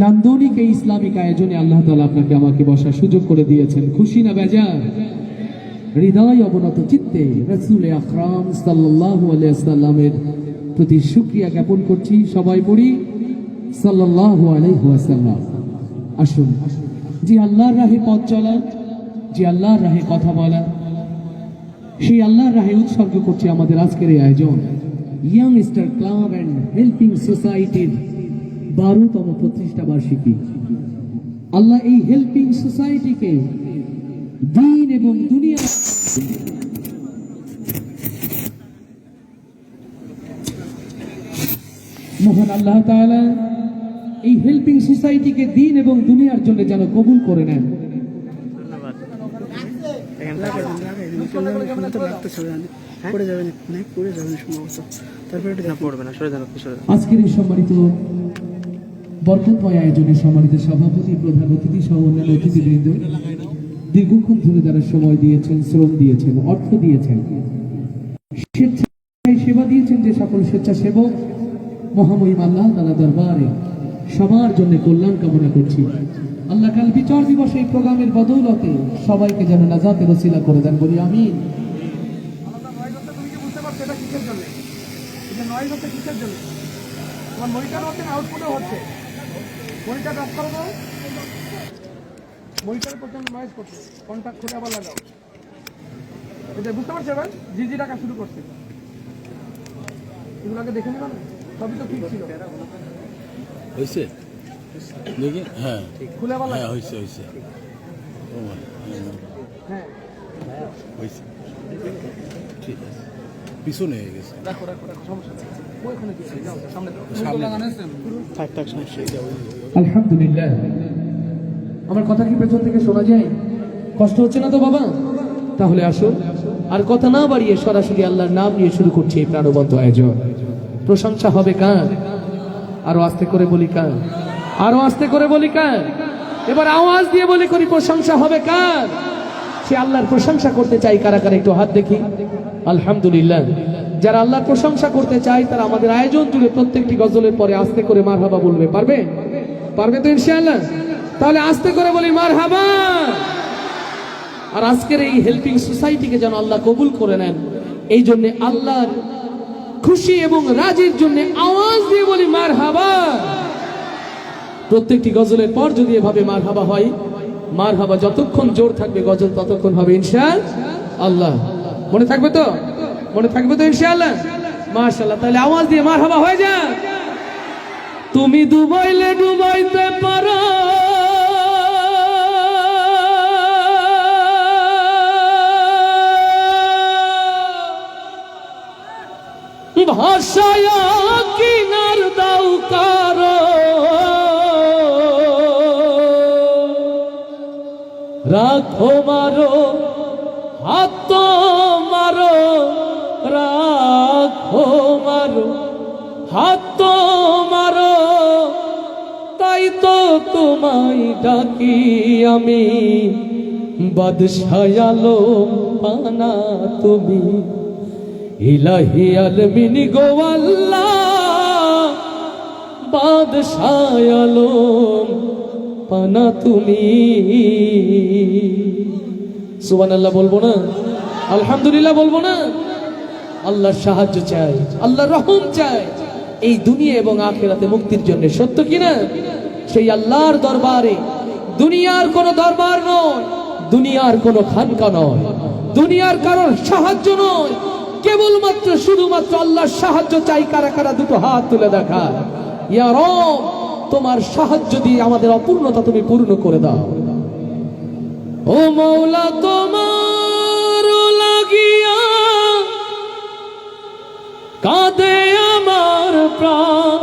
নান্দনিক এই ইসলামিক আয়োজনে আল্লাহ তাআলা আপনাকে আমাকে বসার সুযোগ করে দিয়েছেন। খুশি না বেজার? হৃদয় অবনত চিত্তে রাসূল আকরাম সাল্লাল্লাহু আলাইহি ওয়াসাল্লামের প্রতি শুকরিয়া জ্ঞাপন করছি। সবাই পড়ি সাল্লাল্লাহু আলাইহি ওয়াসাল্লাম। আসুন, যে আল্লাহর রাহে পথ চলা, যে আল্লাহর রাহে কথা বলা, সেই আল্লাহর রাহে উৎসর্গ করছে আমাদের আজকের এই আয়োজন। ইয়াংস্টার ক্লাব অ্যান্ড হেল্পিং সোসাইটির 12তম প্রতিষ্ঠা বার্ষিকী। আল্লাহ এই হেল্পিং সোসাইটিকে দিন এবং দুনিয়া মহান আল্লাহ তাআলা এই হেল্পিং সোসাইটিকে দিন এবং দুনিয়ার জন্য যেন কবুল করে নেন। আজকের এই সম্মানিত বরকতময় আয়োজনে সম্মানিত সভাপতি, প্রধান অতিথি সহ অন্যান্য অতিথিবৃন্দ দীর্ঘক্ষণ ধরে যারা সময় দিয়েছেন, শ্রম দিয়েছেন, অর্থ দিয়েছেন, স্বেচ্ছায় সেবা দিয়েছেন, যে সকল স্বেচ্ছাসেবক মহামহিম আল্লাহ তাআলা দরবারে সবার জন্য কল্যাণ কামনা করছি। আল্লাহ কাল বিচার দিবস এই প্রোগ্রামের বদৌলতে সবাইকে যেন নাজাতের ওসিলা করে দেন, বলি আমিন। বুঝতে পারছে ভাই, জি টাকা শুরু করছে, এগুলো আগে দেখে নিলাম, সবই তো ঠিক ছিল। হয়েছে দেখি, হ্যাঁ খুলে বলা হয়েছে হয়েছে হ্যাঁ হয়েছে, ঠিক আছে, পিছনে হয়ে গেছে। রাখো রাখো রাখো, সমস্যা নেই, ওইখানে দিচ্ছি, যাও সামনে থাক থাক, সমস্যা নেই। আলহামদুলিল্লাহ। আমার কথা কি পেছন থেকে শোনা যায়? কষ্ট হচ্ছে না তো বাবা? তাহলে আসুন, আর কথা না বাড়িয়ে সরাসরি আল্লাহর নাম নিয়ে শুরু করছি এই প্রাণবন্ত আয়োজন। প্রশংসা হবে কার? আরো আস্তে করে বলি কার? আরো আস্তে করে বলি কার? এবার আওয়াজ দিয়ে বলি করি, প্রশংসা হবে কার? সে আল্লাহর প্রশংসা করতে চাই কারা কারা, একটু হাত দেখি। আলহামদুলিল্লাহ। যারা আল্লাহর প্রশংসা করতে চায় তারা আমাদের আয়োজন জুড়ে প্রত্যেকটি গজলের পরে আস্তে করে মারহাবা বলবে। পারবে? পারবে তো ইনশাআল্লাহ? তাহলে আস্তে করে বলি মারহাবা। আর আজকের এই হেল্পিং সোসাইটিকে যেন আল্লাহ কবুল করে নেন, এই জন্য আল্লাহর খুশি এবং রাজির জন্য আওয়াজ দিয়ে বলি মারহাবা। প্রত্যেকটি গজলের পর যদি এভাবে মারহাবা হয়, মারহাবা যতক্ষণ জোর থাকবে গজল ততক্ষণ হবে ইনশাআল্লাহ। মনে থাকবে তো? মনে থাকবে তো ইনশাআল্লাহ? মাশাআল্লাহ। তাহলে আওয়াজ দিয়ে মারহাবা হয়ে যায়। তুমি ডুবাইলে ডুবাইতে পারো, ভাষায় কিনার দাও কারো, রাখো মারো হাত মারো, রাখো মারো হাত মারো, তাই তো তোমায় ডাকি আমি বাদশাহ আলম পানা তুমি, ইলাহি আলমিন গো আল্লাহ, বাদশাহ আলম পানা তুমি। সুবহানাল্লাহ বলবো না? আলহামদুলিল্লাহ বলবো না? আল্লাহর সাহায্য চাই, আল্লাহর রহম চাই এই দুনিয়া এবং আখিরাতে মুক্তির জন্য। সত্য কিনা? সেই আল্লাহর দরবারে দুনিয়ার কোনো দরবার নয়, দুনিয়ার কোনো খানকা নয়, দুনিয়ার কারোর সাহায্য নয়, কেবলমাত্র শুধুমাত্র আল্লাহর সাহায্য চাই। কারা কারা দুটো হাত তুলে দেখা। ইয়া রব, তোমার সাহায্য দিয়ে আমাদের অপূর্ণতা তুমি পূর্ণ করে দাও। ও মাওলা, তোমার লাগিয়া কাঁদে আমার প্রাণ,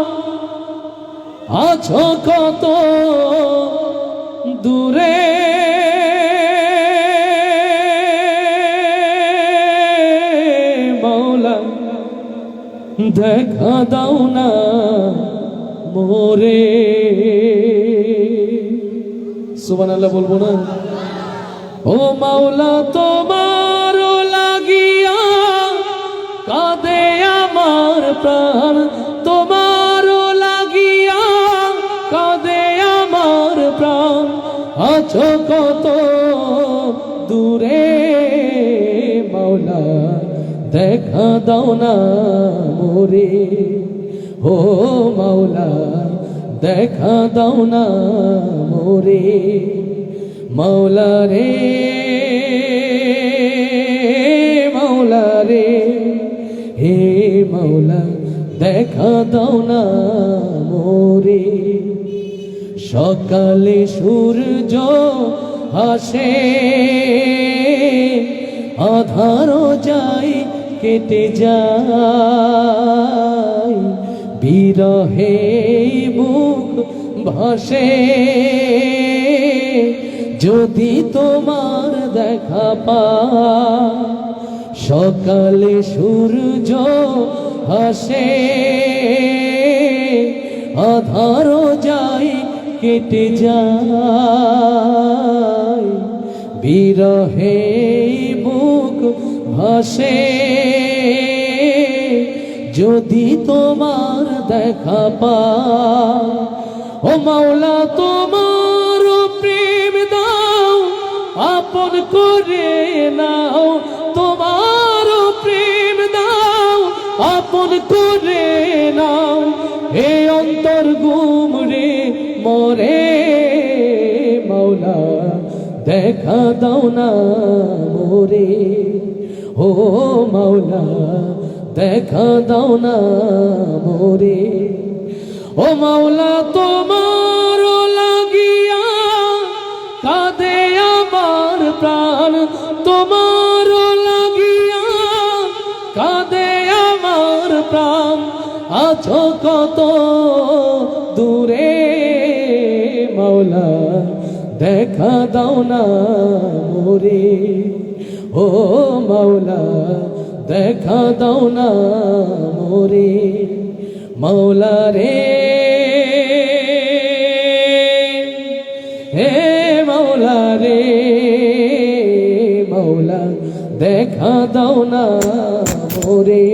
আছো কত দূরে, দেখা দাও না মোরে। সুবহানাল্লাহ বলবো না? ও মাওলা, তোমার লাগিয়া কাঁদে আমার প্রাণ, তোমার আছো কত দূরে মাওলা দেখা দাও না মোরে ও মাওলা দেখা দাও না মোরে মাওলা রে মাওলা রে হে মাওলা দেখা দাও না মোরে সকালে সূর্য হাসে আধারও যায় কেটে যায় বিরহে বুক ভাসে যদি তোমার দেখা পাই সকালে সূর্য হাসে আধারও যায় কেটে যায় বিরহে বুক ভাসে যদি তোমার দেখা পাই ও মাওলা তোমার প্রেম দাও আপন করে নাও তোমার প্রেম দাও আপন করে নাও হে অন্তর গুমরে মরে মাওলা দেখা দাও না মোরে ও মাওলা দেখা দাও না মোরে ও মাওলা তোমার লাগিয়া কাঁদে আমার প্রাণ তোমার লাগিয়া কাঁদে আমার প্রাণ আছো কত দূরে মাওলা দেখা দাও না মোরে ও মাওলা দেখা দাও না মোরে মাওলা রে হে মাওলা রে মাওলা দেখা দাও না মোরে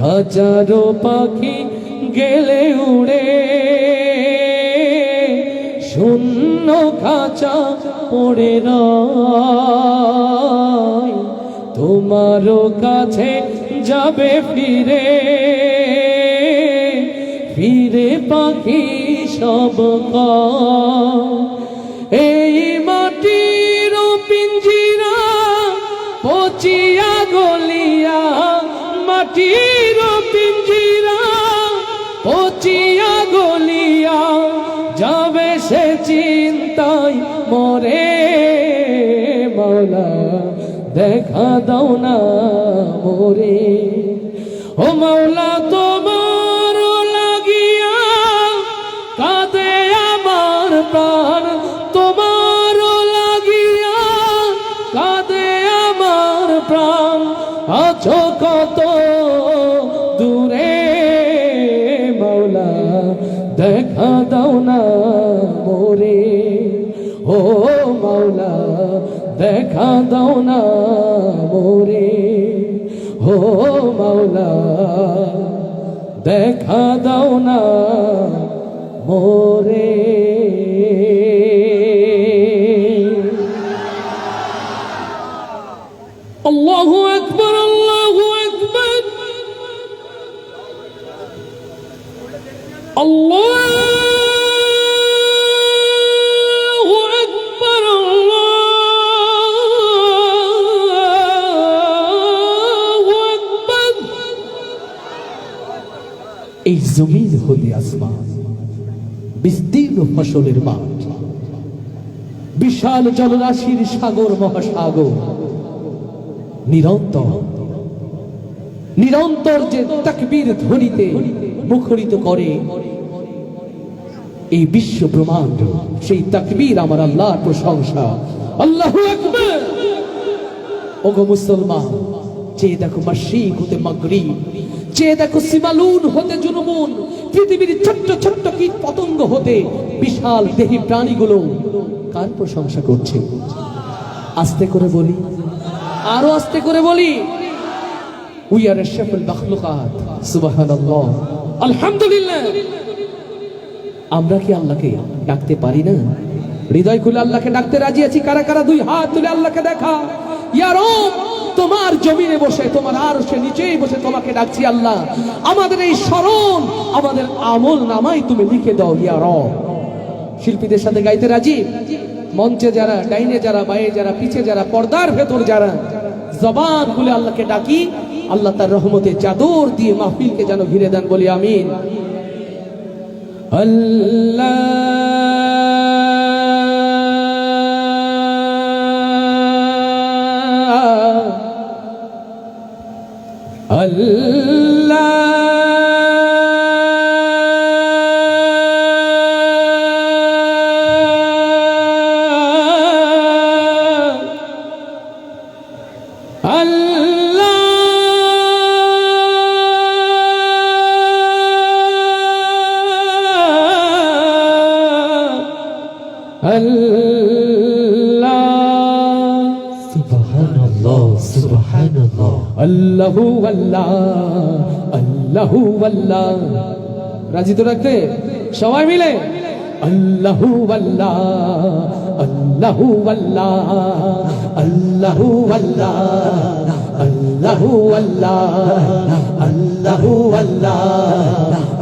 হাজারো পাখি গেলে উড়ে শূন্য খাঁচা পড়ে রয় তোমারও কাছে যাবে ফিরে ফিরে পাখি সব এই মাটির পিঞ্জিরা পচিয়া গলিয়া মাটির পিঞ্জিরা পচিয়া গলিয়া যাবে সে চিন্তায় মরে মাওলা দেখা দাও না মোরে ও মাওলা তোমার লাগিয়া কাঁদে আমার প্রাণ তোমার লাগিয়া কাঁদে আমার প্রাণ আছো কত দূরে মাওলা দেখা দাও না মোরে ও মাওলা দেখা দাও না মোরে ও মাওলা দেখা দাও না মোরে আল্লাহু আকবার আল্লাহু আকবার আল্লাহু আকবার আল্লাহু আকবার এই জমিন হতে আসমান বিস্তীর্ণ ফসলের মাঠ বিশাল জলরাশির সাগর মহাসাগর নিরন্তর নিরন্তর যে তাকবীর ধ্বনিতে মুখরিত করে এই বিশ্ব ব্রহ্মাণ্ড সেই তাকবীর আমার আল্লাহর প্রশংসা আল্লাহু আকবার ওগো মুসলমান চেয়ে দেখো মাশরিক হতে মাগরিব চেয়ে দেখো সিমালুন হতে জুনুমুন পৃথিবীর ছোট্ট ছোট্ট কীট পতঙ্গ হতে বিশাল দেহী প্রাণীগুলো কার প্রশংসা করছে আস্তে করে বলি আরো আস্তে করে বলি উই আর আশরাফুল মাখলুকাত সুবহানাল্লাহ আলহামদুলিল্লাহ আমরা কি আল্লাহকে ডাকতে পারি না হৃদয় খুলে আল্লাহকে ডাকতে রাজি আছি কারা কারা? দুই হাত তুলে আল্লাহকে দেখা। ইয়া রব, তোমার জমিনে বসে, তোমার আরশে নিচেই বসে তোমাকে ডাকছি আল্লাহ। আমাদের এই স্মরণ আমাদের আমল নামায় তুমি লিখে দাও ইয়া রব। শিল্পীদের সাথে গাইতে রাজি? মঞ্চে যারা, ডাইনে যারা, বায়ে যারা, পিছে যারা, পর্দার ভেতর যারা, জবান খুলে আল্লাহকে ডাকি, আল্লাহ তার রহমতের চাদর দিয়ে মাহফিলকে যেন ঘিরে দেন, বলি আমিন। আল্লাহ আল্লাহু আল্লাহ, আল্লাহু আল্লাহ। রাজি তো রাখতে সবাই মিলে আল্লাহু আল্লাহ, আল্লাহু আল্লাহ, আল্লাহু আল্লাহ, আল্লাহু আল্লাহ, আল্লাহু আল্লাহ,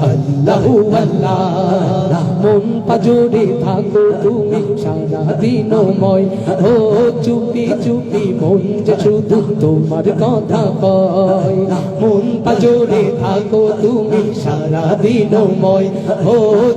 আল্লাহু আল্লাহ। মন পাজরে থাকো তুমি সারা দিনময়, ও চুপি চুপি মন যে শুধু তোমার কথা কয়। মন পাজরে থাকো তুমি সারা দিনময়, ও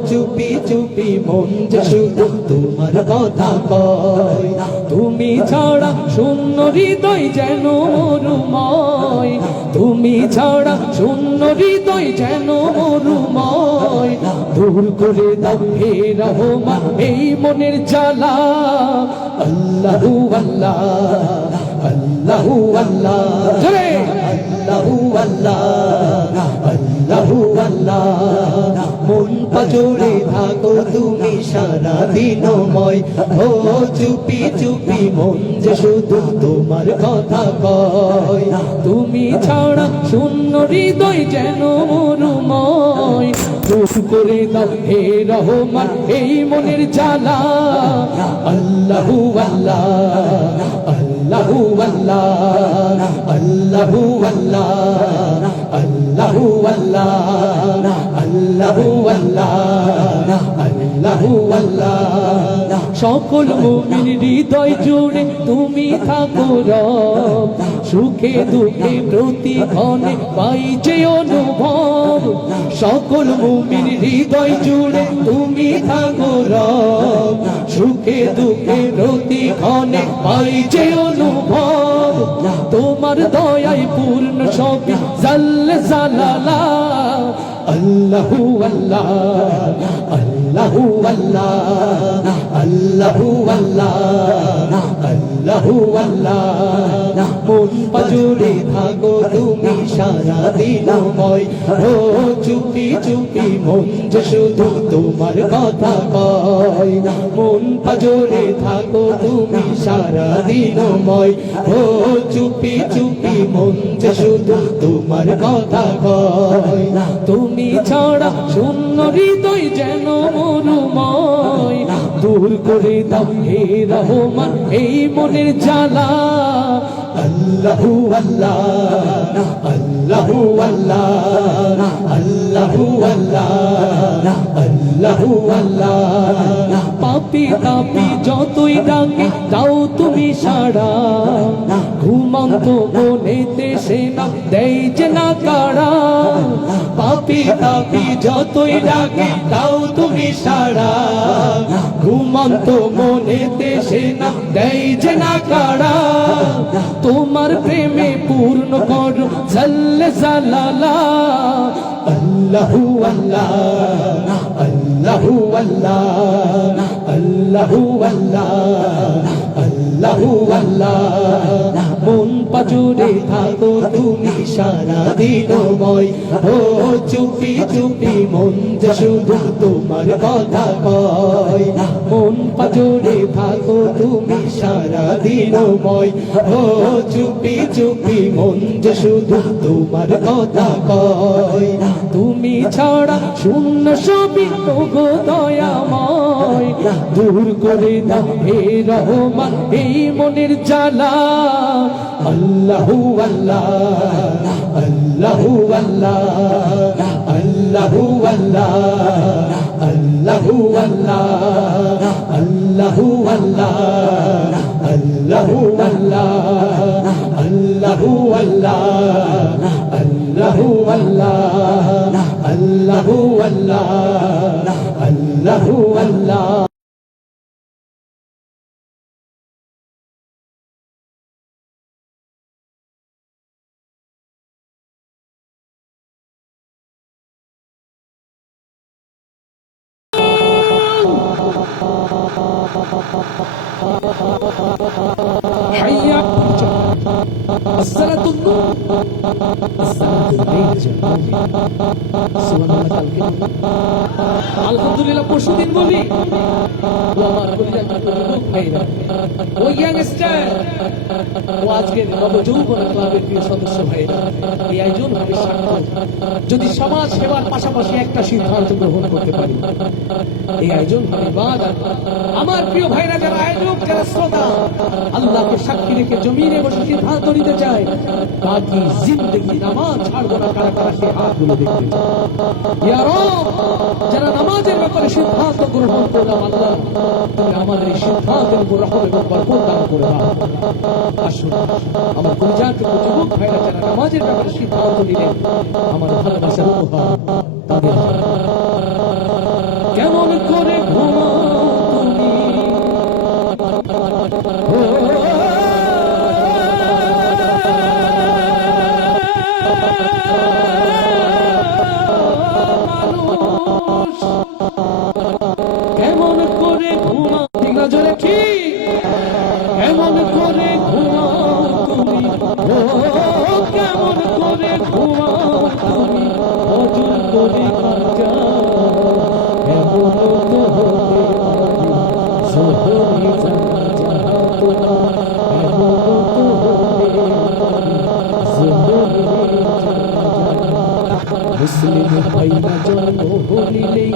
চুপি চুপি মন যে শুধু তোমার কথা কয়। তুমি ছাড়া শূন্য হৃদয় যেন মরুময়, তুমি ছাড়া শূন্য হৃদয় যেন মরুময়। দূর করে দাও হে রহমান এই মনের জ্বালা। আল্লাহু আল্লাহ, আল্লাহু আল্লাহ, আল্লাহু আল্লাহ, আল্লাহু আল্লাহ। মন পাজরে থাকো তুমি সারা দিনময়, ও চুপি চুপি মন যে শুধু তোমার কথা কয়। তুমি ছাড়া শূন্য হৃদয় যেন মরুময়। দূর করে দাও হে রহমান এই মনের জ্বালা। আল্লাহু আল্লাহ, আল্লাহু আল্লাহ, আল্লাহু আল্লাহ, আল্লাহু আল্লাহ, আল্লাহু আল্লাহ, আল্লাহু আল্লাহ। সকল মুমিন হৃদয় জুড়ে তুমি থাকো রব, সুখে দুঃখে প্রতিক্ষণে পাই যে অনুভব। সকল মুমিন হৃদয় জুড়ে তুমি থাকো রব, সুখে দুঃখে প্রতিক্ষণে পাই যে অনুভব। তোমার দয়ায় পূর্ণ সবই জাল্লে জালালা। আল্লাহু আল্লাহ, আল্লাহু আল্লাহ, আল্লাহু আল্লাহ, আল্লাহু আল্লাহ। মন পাজরে থাকো তুমি সারা দিনময়, ও চুপি চুপি মন যে শুধু তোমার কথা কয়। মন পাজরে থাকো তুমি সারা দিনময়, ও চুপি চুপি মন যে শুধু তোমার কথা কয়। তুমি ছাড়া শূন্য হৃদয় যেন মরুময়। দূর করে দাও হে রহমান এই মনের জ্বালা। আল্লাহু আল্লাহ, আল্লাহু আল্লাহ, আল্লাহু আল্লাহ, আল্লাহু আল্লাহ। পাপী তাপী যতই ডাকে দাও তুমি সাড়া, ঘুমন্ত মনেতে সেনা দেয় যে না কাড়া। পাপী তাপী যতই ডাকে দাও তুমি সাড়া, ঘুমন্ত মনেতে সেনা দেয় যে না কাড়া। তোমার প্রেমে পূর্ণ করো জাল্লে জালালা। আল্লাহু আল্লাহ, আল্লাহু আল্লাহ, আল্লাহু আল্লাহ, আল্লাহু আল্লাহ। মন পাজরে থাকো তুমি সারা দিনময়, ও চুপি চুপি মন যে শুধু তোমার কথা কয়। মন পাজরে থাকো তুমি সারা দিনময়, ও চুপি চুপি মন যে শুধু তোমার কথা কয়। তুমি ছাড়া শূন্য সবই ওগো দয়াময়। দূর করে দাও হে রহমান এই মনের জ্বালা আল্লাহু আল্লাহ আল্লাহু আল্লাহ আল্লাহু আল্লাহ আল্লাহু আল্লাহ আল্লাহু আল্লাহ আল্লাহু আল্লাহ আল্লাহু আল্লাহ আল্লাহু আল্লাহ আল্লাহু আল্লাহ আল্লাহু আল্লাহ حي الصلاة النور আলহামদুলিল্লাহ পরশুদিন বলি ও ইয়াংস্টার ও আজকের নবযৌবন ক্লাবের প্রিয় সদস্য ভাই এই আয়োজন হবে সার্থক যদি সমাজ সেবার পাশাপাশি একটা সিদ্ধান্ত গ্রহণ করতে পারি এই আয়োজন হবে ইবাদত আমার প্রিয় ভাইরা যারা আয়োজক যারা শ্রোতা আল্লাহকে সাক্ষী রেখে জমিনে বসে সিদ্ধান্ত নিতে চায় বাকি জিন্দেগি নামাজ ছাড়বো না কারা কারা সে হাতগুলো দেখতে ইয়া রব যারা নামাজের ব্যাপারে সিদ্ধান্ত গ্রহণ করলাম আল্লাহ তুমি আমাদের এই সিদ্ধান্তের উপর রহম এবং বরকত দান করে দাও আসুন আমার পরিজাত যুবক ভাইরা যারা নামাজের ব্যাপারে সিদ্ধান্ত নিলেন আমার ভালোবাসার উপহার তাদের কেমন করে ঘুমাও কেমন করে ঘুমাও ঠিক না জোরে কি কেমন করে ঘুমাও তুমি কেমন করে ঘুমাও তুমি অজুর করে কাজা এমন তো হতে পারে সোহরি জানা এমন তো হতে মুসলিম ভাইরা জন্ম হলিলেই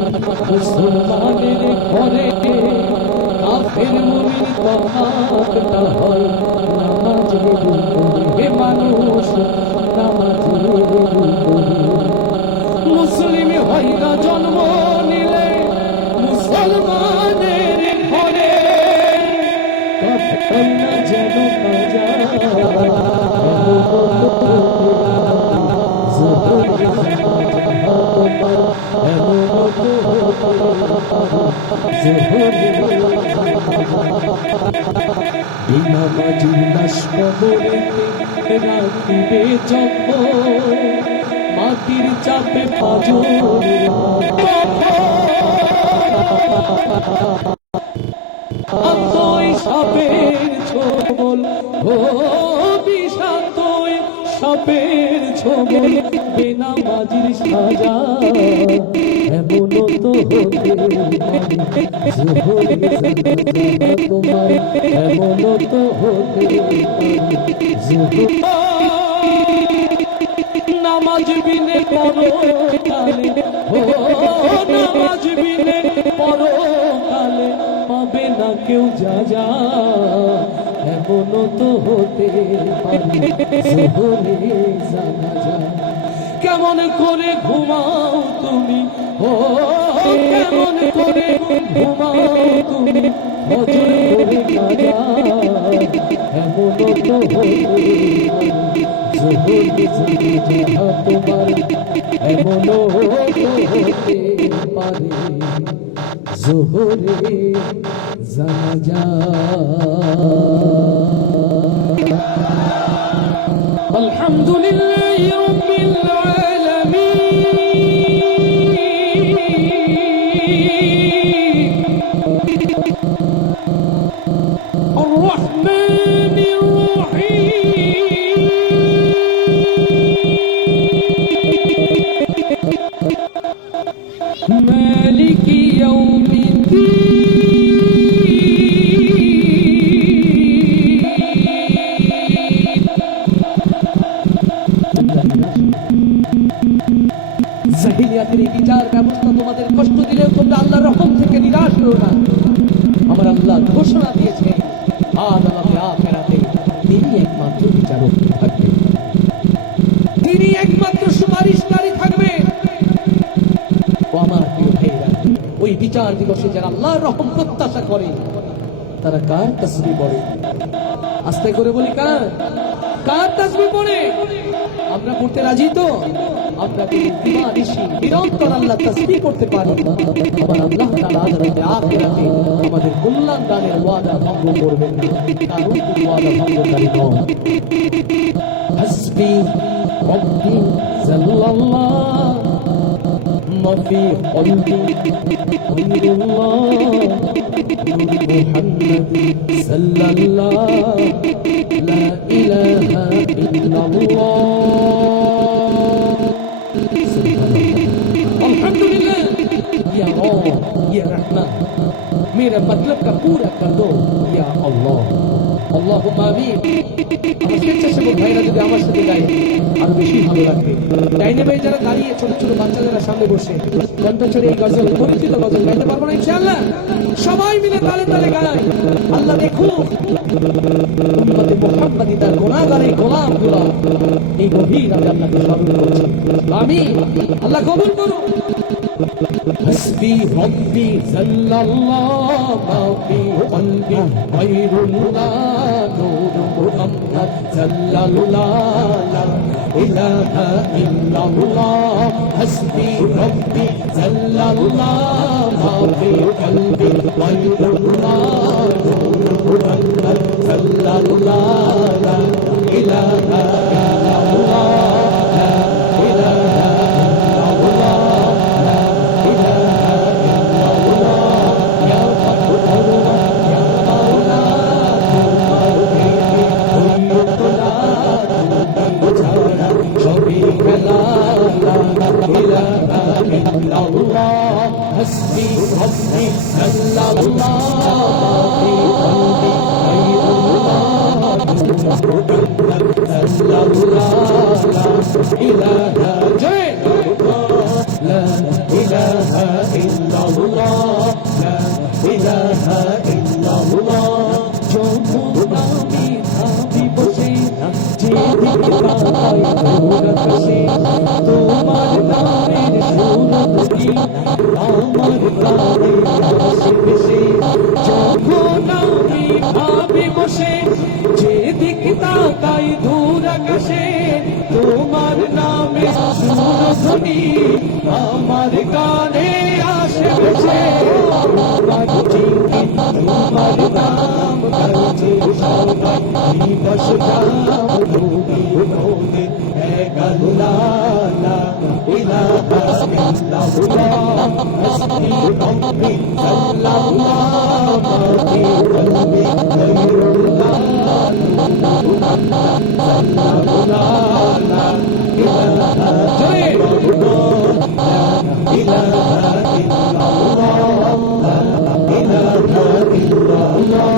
মুসলমানের ঘরে কাফের মুমিন তফাৎটা হয় নামাজের উপরে হে মানুষ নামাজের উপরে মুসলিম ভাইরা জন্ম নিলে মুসলমানের ঘরে কাফের না যেন কাজা নামাজি লাশ কবরেতে রাখিবে যখন মাটির চাপে পাজরে আতই সাপের ছোবল ও বিষাতই সাপের ছোবল বেনামাজির সাজা এমন তো হতে তোমার এমন তো হতে নামাজ বিনে পড়ো কালে নামাজ বিনে পড়ো কালে পাবে না কেউ যা যা এমন তো হতে পারে জানা যা কেমন করে ঘুমাও তুমি ও কেমন করে ঘুমাও তুমি হজর করে কাজা এমন তো হতে তোমার এমন হতে পারে জোহরে জানাজা আলহামদুলিল্লাহ রাব্বিল আলামিন আর-রাহমানির রহিম মালিকি ইয়াউমিদ্দিন জাহিলিয়াতের এই বিচার ব্যবস্থা তোমাদের কষ্ট দিলেও তোমরা আল্লাহর রহম থেকে নিরাশ হও না ও আমার প্রিয় ভাইরা, ওই বিচার দিবসে যারা আল্লাহর রহম প্রত্যাশা করে তারা কার তাসবিহ পড়ে? আস্তে করে বলি, কার কার তাসবিহ পড়ে? আমরা পড়তে রাজি তো? আমরা নিরন্তর আল্লাহ তাসবিহ করতে পারি। আমার আল্লাহ তাআলা আখিরাতে আমাদের কল্যাণ দানের ওয়াদা ভঙ্গ করবেন না, কারণ তিনি ওয়াদা ভঙ্গকারী নন। হাসবি রব্বি সাল্লাল্লাহু মা ফি কলবি গায়রুল্লাহ মুহাম্মদ সাল্লাল্লাহু লা ইলাহা ইল্লাল্লাহ। अल्हम्दुलिल्लाह या रब या रहमान, मेरा मतलब का पूरा कर दो या अल्लाह। अल्लाहुम्मा आमीन। আমার স্বেচ্ছাসেবক ভাইরা যদি আমার সাথে গায় আরো বেশি ভালো লাগবে। ডাইনে ভাই যারা দাঁড়িয়ে ছোট ছোট বাচ্চারা সামনে বসে কণ্ঠস্বরে এই গজল, পরিচিত গজল গাইতে পারবো না ইনশাআল্লাহ? সবাই মিলে তালে তালে গায়। আল্লাহ দেখুন উম্মতে মুহাম্মাদি তার গুনাহগারে গোলামগুলো এই গভীর রাতে আল্লাহকে স্মরণ করছে। আমিন। আল্লাহ কবুল করুন। হাসবি রব্বি সাল্লাল্লাহু মা ফি কলবি গায়রুল্লাহ নূর মুহাম্মদ সাল্লাল্লাহু লা ইলাহা ইল্লাল্লাহ। হাসবি রব্বি সাল্লাল্লাহু মা ফি কলবি গায়রুল্লাহ নূর মুহাম্মদ সাল্লাল্লাহু লা ইলাহা ইল্লাল্লাহ। حسبي ربي صلى الله في قلبي غير الله صلى الله لا إله إلا الله لا إله إلا الله যমুনামি ধাবি বসে যেদিকে পাই তোর কাছে তোমার নামের সুরতি আমার প্রাণে ভাসে ভেসে। যমুনামি ধাবি বসে যেদিকে তাকাই দূর আকাশে তোমার নামে সুরধ্বনি আমার কানে আসে ভেসে। তোমার চিঠি তোমার নাম গাইছে সবাই দিবস গাম নবী নবী এক আল্লাহ লা ইলাহা ইল্লাল্লাহ। হাসবি রব্বি সাল্লাল্লাহু মা ফি কলবি গায়রুল্লাহ সাল্লাল্লাহু লা ইলাহা ইল্লাল্লাহ।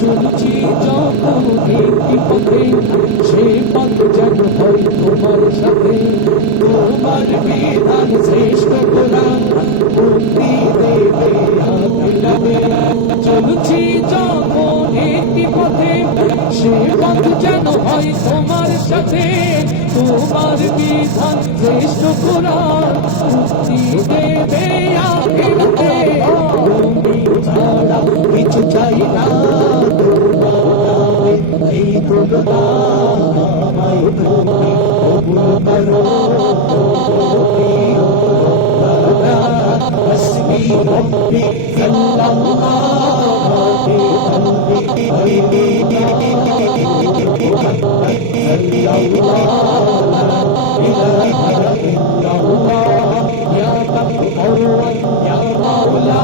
চলছি যখন একটি পথে সে পথ যেন হয় তোমার সাথে তোমার বিধান শ্রেষ্ঠ কোরআন মুক্তি দেবে আখিরাতে। চলছি যখন একটি পথে সে পথ যেন হয় তোমার সাথে তোমার বিধান শ্রেষ্ঠ কোরআন মুক্তি দেবে আখিরাতে। তুমি ছাড়া কিছু চাই না এই তুলনা আমায় তুমি কবুল করো। হাসবি রব্বি সাল্লাল্লাহু ফি কলবি ইয়া তাকবর ইয়া মাওলা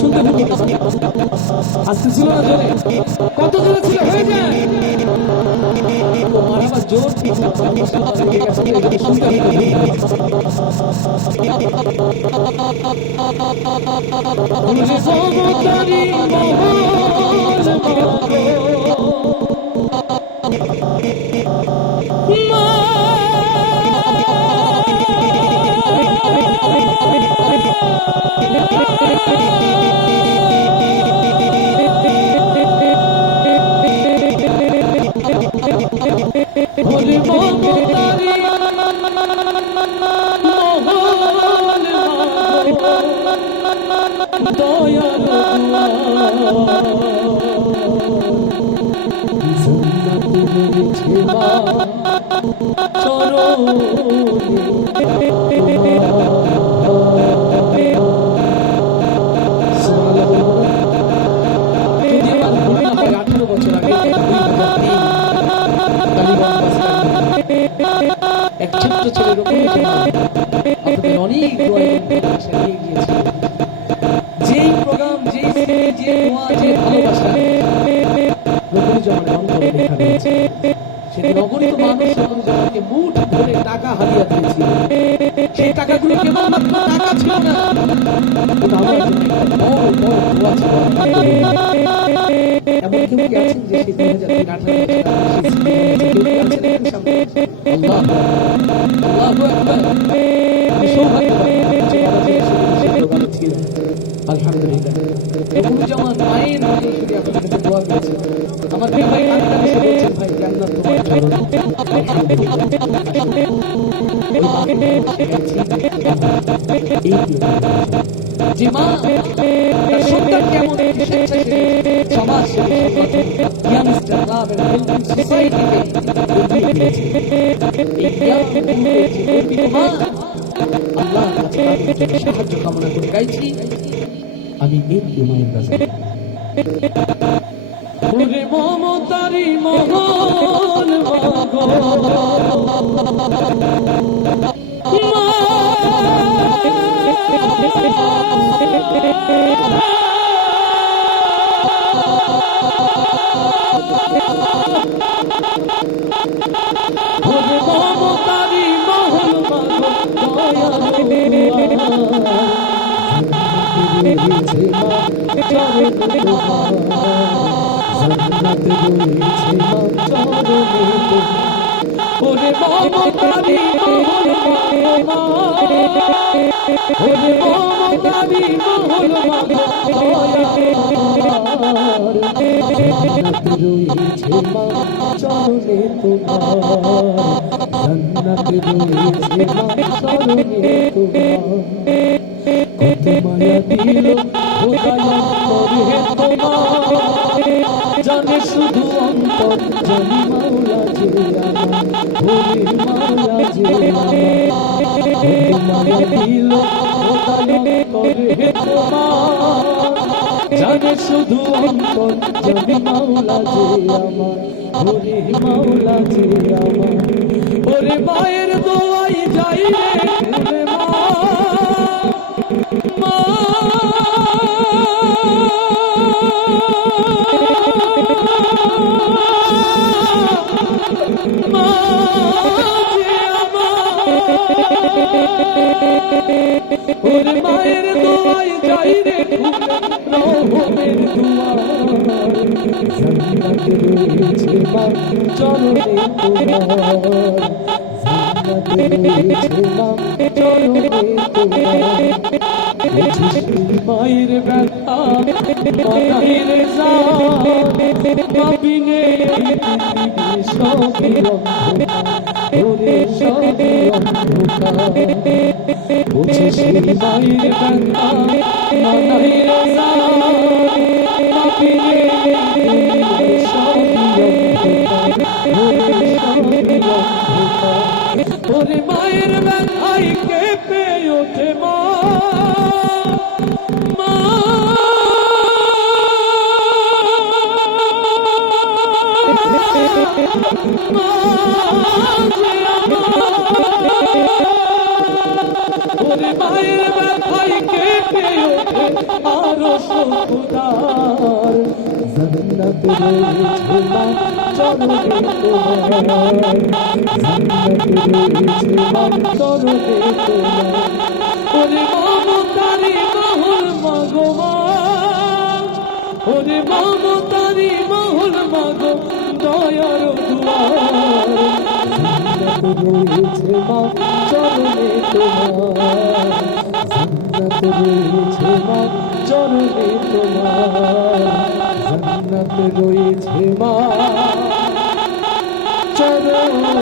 শুনতে আসতে ছিল না জোরে, কত জোরে ছিল হয়ে যায়। জোর দিচ্ছে এক ছোট্ট ছেলের উপরে আপনাদের অনেক যেই প্রোগ্রাম যে দোয়া যে ভালোবাসা রকুল জামান অন্তরে লেখা রয়েছে সেদিন অগণিত মানুষ রকুল জামানকে মুঠ ধরে টাকা হাদিয়া দিয়েছিল সেই টাকাগুলো কেবলমাত্র টাকা ছিল না আমার জন্য একটা বড় বড় দোয়া ছিল এমন কেউ কি আছেন যে সেই 2018 আলহামদুলিল্লাহ রকুল জামান মায়ের মতো শুধু আপনাদের কাছে দোয়া করেছে আমার প্রিয় ভাই কান্না এসে বলছেন ভাই জান্নাত যে মা তার সন্তান কেমন সমাজ ইয়াংস্টার লাভ এন্ড হেল্পিং সোসাইটিতে আল্লাহ সাহায্য কামনা করে গাইছি আমি এই মায়ের কাছে ওরে মমতারি মহল মমতারি মহল ওরে মমতারি মহল চরণে তোমার জান্নাতে রয়েছে মা চরণে তোমার কত মায়া দিল খোদায়া করে তোমার জানে শুধু অন্তর জানি মাওলা যে আমার ভোরে মাওলা যে আমার কত মায়া দিল খোদায়া করে তোমার জানে শুধু অন্তর জানি মাওলা যে আমার ভোরে মাওলা যে আমার ওরে মায়ের দোয়াই যাই রে মা ওরে মায়ের দোয়াই যাই রে রহমের দুয়ার জান্নাতে রয়েছে মা চরণে তোমার জান্নাতে রয়েছে মা চরণে তোমার মায়ের ব্যথা মায়ের জাবিনে সবই ওরে সবই অন্ধকার বুঝে সেই মায়ের ব্যথা মায়ের জাবিনে সবই অন্ধকার ওরে মায়ের ব্যথায় কেঁপে ওঠে মা ওরে মায়ের ব্যথায় কেঁপে ওঠে আরো সখুদার জান্নাতে রয়েছে মা চরণে তোমার জান্নাত রয়েছে মার চরণে তোমার ওরে মমতারি মহল ভগবান ওরে মমতারি মহল ভগ দয়ার দুয়ার জান্নাত রয়েছে মা চরণে তোমার জান্নাত রয়েছে মা চরণে তোমার জান্নাত রয়েছে মা চরণে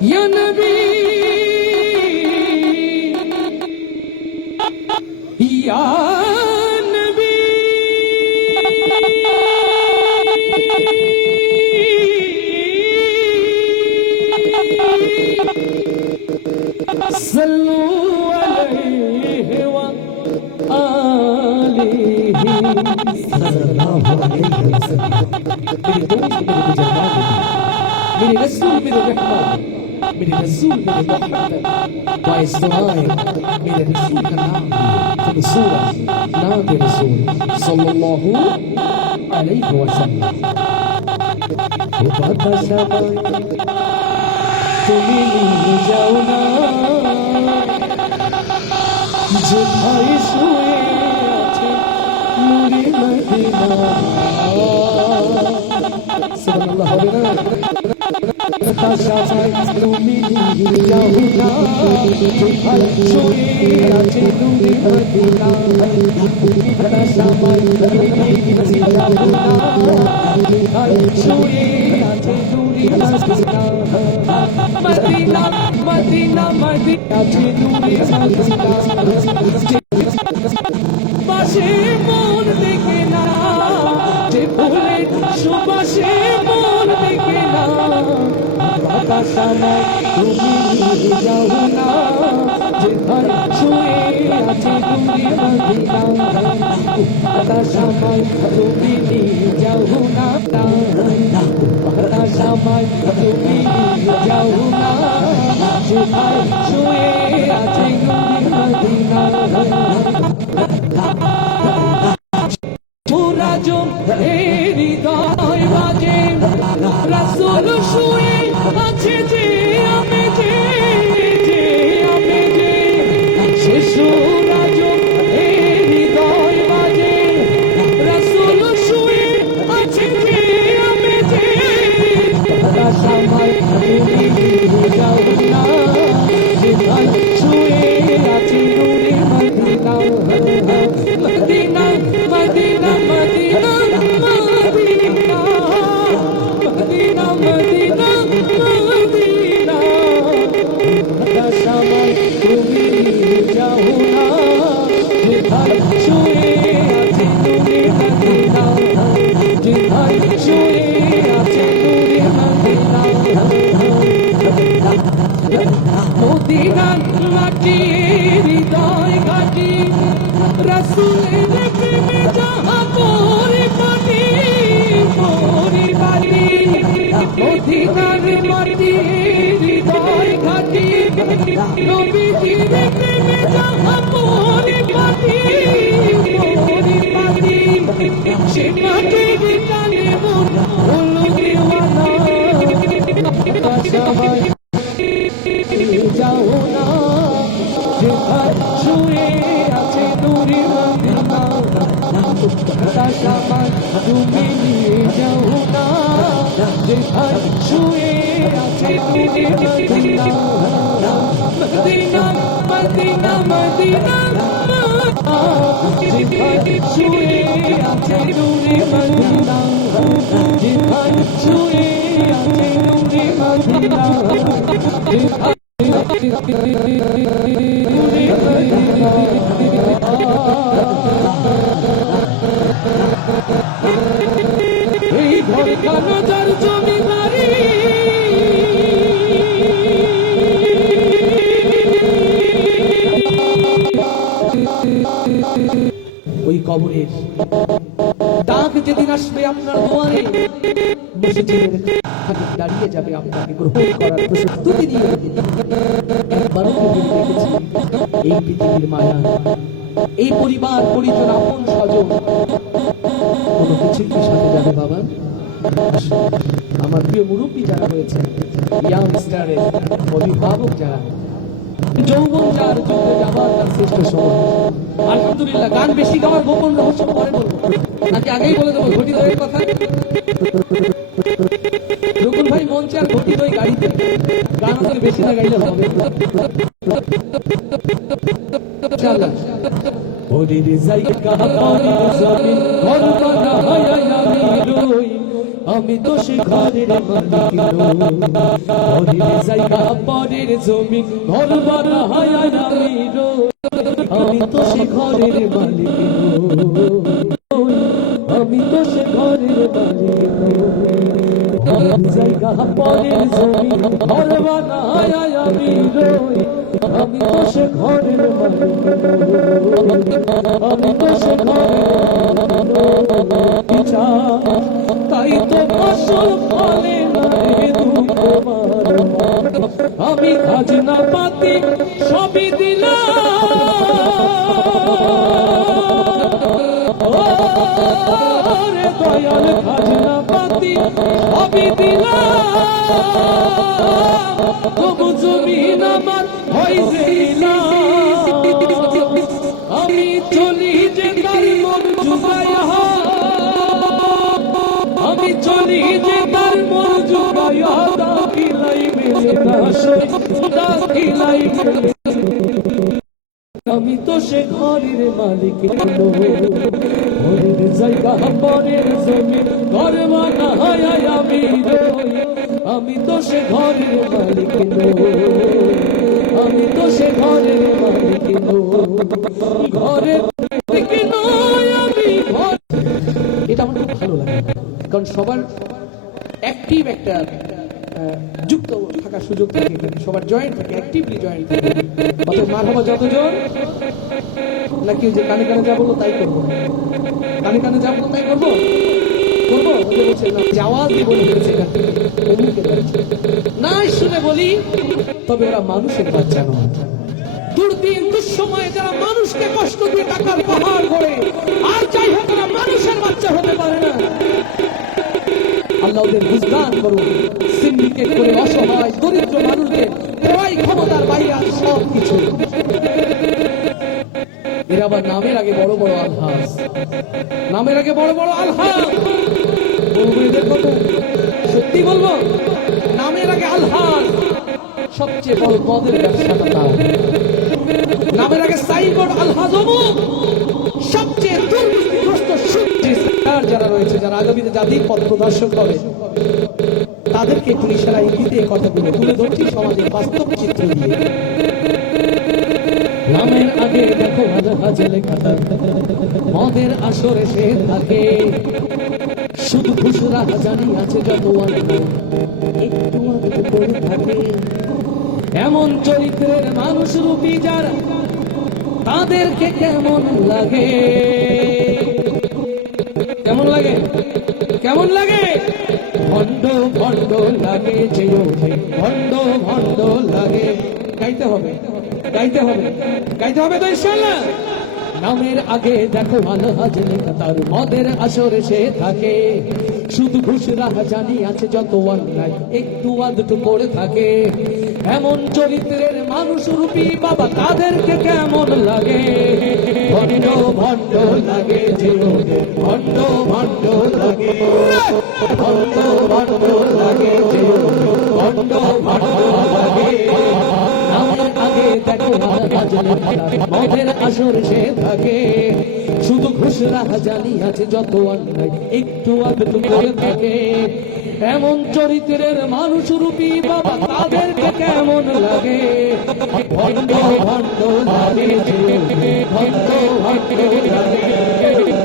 या नबी या नबी सल्लू अलैहि व आलिहि सल्लल्लाहु अलैहि वसल्लम मेरे रसूल मेरे रहमान मेरे रसूल मेरे मोहम्मद वाइसराय मेरे रसूल का नाम तुम सूरह नाम रसूल सल्लल्लाहु अलैहि वसल्लम बाबा सबाई তুমি নিয়ে যাও না যে ভাই শুয়ে আছে নূরে মদিনা সুবহানাল্লাহ হবে না তুমি নিয়ে যাও না যে ভাই শুয়ে আছে নূরে মদিনা তুমি সবাই নিয়ে যাও না যে ভাই শুয়ে আছে নূরে মদিনা मदीना मदीना मदीना नूरे बाशे मोर देखे ना जे भोले सुबाशे मोर देखे ना बाबा समय তুমি নিয়ে যাও না যে ভাই শুয়ে আছে নূরে মদিনা বাবা সময় তুমি নিয়ে যাও না বাবা সময় তুমি নিয়ে যাও না যে ভাই শুয়ে আছে নূরে মদিনা পুরা জম হৃদয় বাজে রাসূল শুয়ে আছে যে আমি যে শিশুরা জম হৃদয় বাজে রাসূল শুয়ে আছে যে আমি যে সময় তুমি নিয়ে যাও না যে ভাই শুয়ে আছে নূরে Medina Medina Medina Medina Medina Medina Medina Medina সময় তুমি নিয়ে যাও না যে ভাই শুয়ে আছে নূরে মদিনা যে ভাই শুয়ে আছে নূরে মদিনা মদিনার মাটি হৃদয় ঘাটি রাসূলের প্রেমে যাহা পরিপাটি পরিপাটি মদিনার মাটি হৃদয় ঘাটি নবীজির প্রেমে যাহা পরিপাটি পরিপাটি সে মাটির টানে মন হলো দিওয়ানা সবাই যাও না যে ভাই শুয়ে আছে নূরে মদিনা সবাই তুমি নিয়ে যাও না যে ভাই শুয়ে আছে নূরে মদিনা মদিনা মদিনা মদিনা যে ভাই শুয়ে আছে নূরে মদিনা যে ভাই শুয়ে আছে নূরে মদিনা এই ঘর কানজার জমিদারি ওই কবরের ডাক যেদিন আসবে আপনার দুয়ারে মসজিদের খালি দাঁড়িয়ে যাবে আপনাকে গ্রহণ করার প্রস্তুতি নিয়ে। একবারও কি ভেবে দেখেছি এই পৃথিবীর মায়া, এই পরিবার পরিজন আপন স্বজন কোনো কিছু কি সাথে যাবে বাবা? আমার প্রিয় মুরব্বী যারা রয়েছে, ইয়াংস্টারের অভিভাবক যারা, যৌবন যার যুদ্ধে যাবার তার শ্রেষ্ঠ সময়। আলহামদুলিল্লাহ, গান বেশি গাওয়ার গোপন রহস্য পরে বলবো, নাকি আগেই বলে দেবো ঘটি দইয়ের কথা? রকুন ভাই মঞ্চে আর ঘটি দই গাড়িতে, গান ওদের বেশি না গাইলে হবে। ইনশাআল্লাহ। ওরে জায়গা পানির জমিন ঘর বানা হয় আমি রই, আমি তো সে ঘরের মালিক নই। ওরে জায়গা পানির জমিন ঘর বানা হয় আমি রই, আমি তো সে ঘরের মালিক নই, আমি তো সে ঘরের মালিক নই। জায়গা পানির জমিন ঘর বানা হয় আমি রই, আমি তো সে ঘরের মালিক নই, আমি তো সে তাই তো ফসল ফলে না রে দুঃখ আমার। আমি খাজনা পাতি সবই দিলাম, রে দয়াল খাজনা পাতি সবই দিলাম, তবু জমিন আমার হইছে না। আমি চলি যে তার মন জুগাইয়া, আমি চলি যে তার মন জুগাইয়া, দাখিলাই মেলে দাসই দাখিলাই মেলে। আমি তো সে ঘরের মালিক নই, ঘরের জায়গা পরের জমি ঘর বানা হয় আমি রই, আমি তো সে ঘরের মালিক নই, আমি তো সে ঘরের মালিক নই, ঘরের মালিক নই আমি ঘর। এটা আমার খুব ভালো লাগে, কারণ সবার অ্যাক্টিভ একটা যুক্ত থাকার সুযোগ থাকে, সবার জয়েন্ট থাকে, অ্যাক্টিভলি জয়েন্ট থাকে। অর্থাৎ মারহাবা যতজন, নাকি যে কানে কানে যা বলবো তাই করবো, কানে কানে যা বলবো তাই করবো করবো বলছে না, যে আওয়াজ দিয়ে বলে ফেলছে না শুনে বলি, তবে ওরা মানুষের বাচ্চা নয়। দুর্দিন দুঃসময়ে যারা মানুষকে কষ্ট দিয়ে টাকার পাহাড় করে, আর যাই হোক ওরা মানুষের বাচ্চা হতে পারে না। আল্লাহ ওদের বুঝদান করুন, সিন্ডিকেট করে অসহায় দরিদ্র মানুষদের ক্রয় ক্ষমতার বাইরে আছে সব কিছু। এরা আবার নামের আগে বড় বড় আলহাজ, নামের আগে বড় বড় আলহাজ। সত্যি বলবো, নামের আগে আলহাজ, সবচেয়ে বড় পদের ব্যবসাটা তার। নামের আগে সাইনবোর্ড আলহাজ অমুক, সবচেয়ে দুর্নীতিগ্রস্ত সুদৃষ্টার যারা রয়েছে, যারা আগামীতে জাতির পথ প্রদর্শন করে, তাদেরকে একটু ইশারা ইঙ্গিতে কথাগুলো তুলে ধরছি সমাজের বাস্তব চিত্র দিয়ে। নামের আগে দেখো আলহাজ লেখা, মদের আসরে সে থাকে, শুধু খুশরা জানি আছে যত একটু করে থাকে। এমন চরিত্রের মানুষ রূপী যারা, তাদেরকে কেমন লাগে, কেমন লাগে, কেমন লাগে? ভণ্ড ভণ্ড লাগে, যে ওঠে ভণ্ড ভণ্ড লাগে। গাইতে হবে, গাইতে হবে, গাইতে হবে তো ইনশাআল্লাহ। নামের আগে দেখো আলহাজ লেখা, তার মদের আসরে সে থাকে, শুধু খুশরা জানি আছে যত অন্যায় একটু আধটু করে থাকে। এমন চরিত্রের মানুষ রূপী বাবা, তাদেরকে কেমন লাগে? ভণ্ড ভণ্ড লাগে, যে ভণ্ড ভণ্ড লাগে, ভণ্ড ভণ্ড লাগে, যে ভণ্ড ভণ্ড লাগে। নামের আগে দেখো আলহাজ লেখা, মদের আসরে সে থাকে, শুধু খুশরা জানি আছে যত অন্যায় একটু আধটু করে থাকে। এমন চরিত্রের মানুষ রূপী বাবা, তাদেরকে কেমন লাগে? ভণ্ড ভণ্ড লাগে, ভণ্ড ভণ্ড লাগে, ভণ্ড লাগে,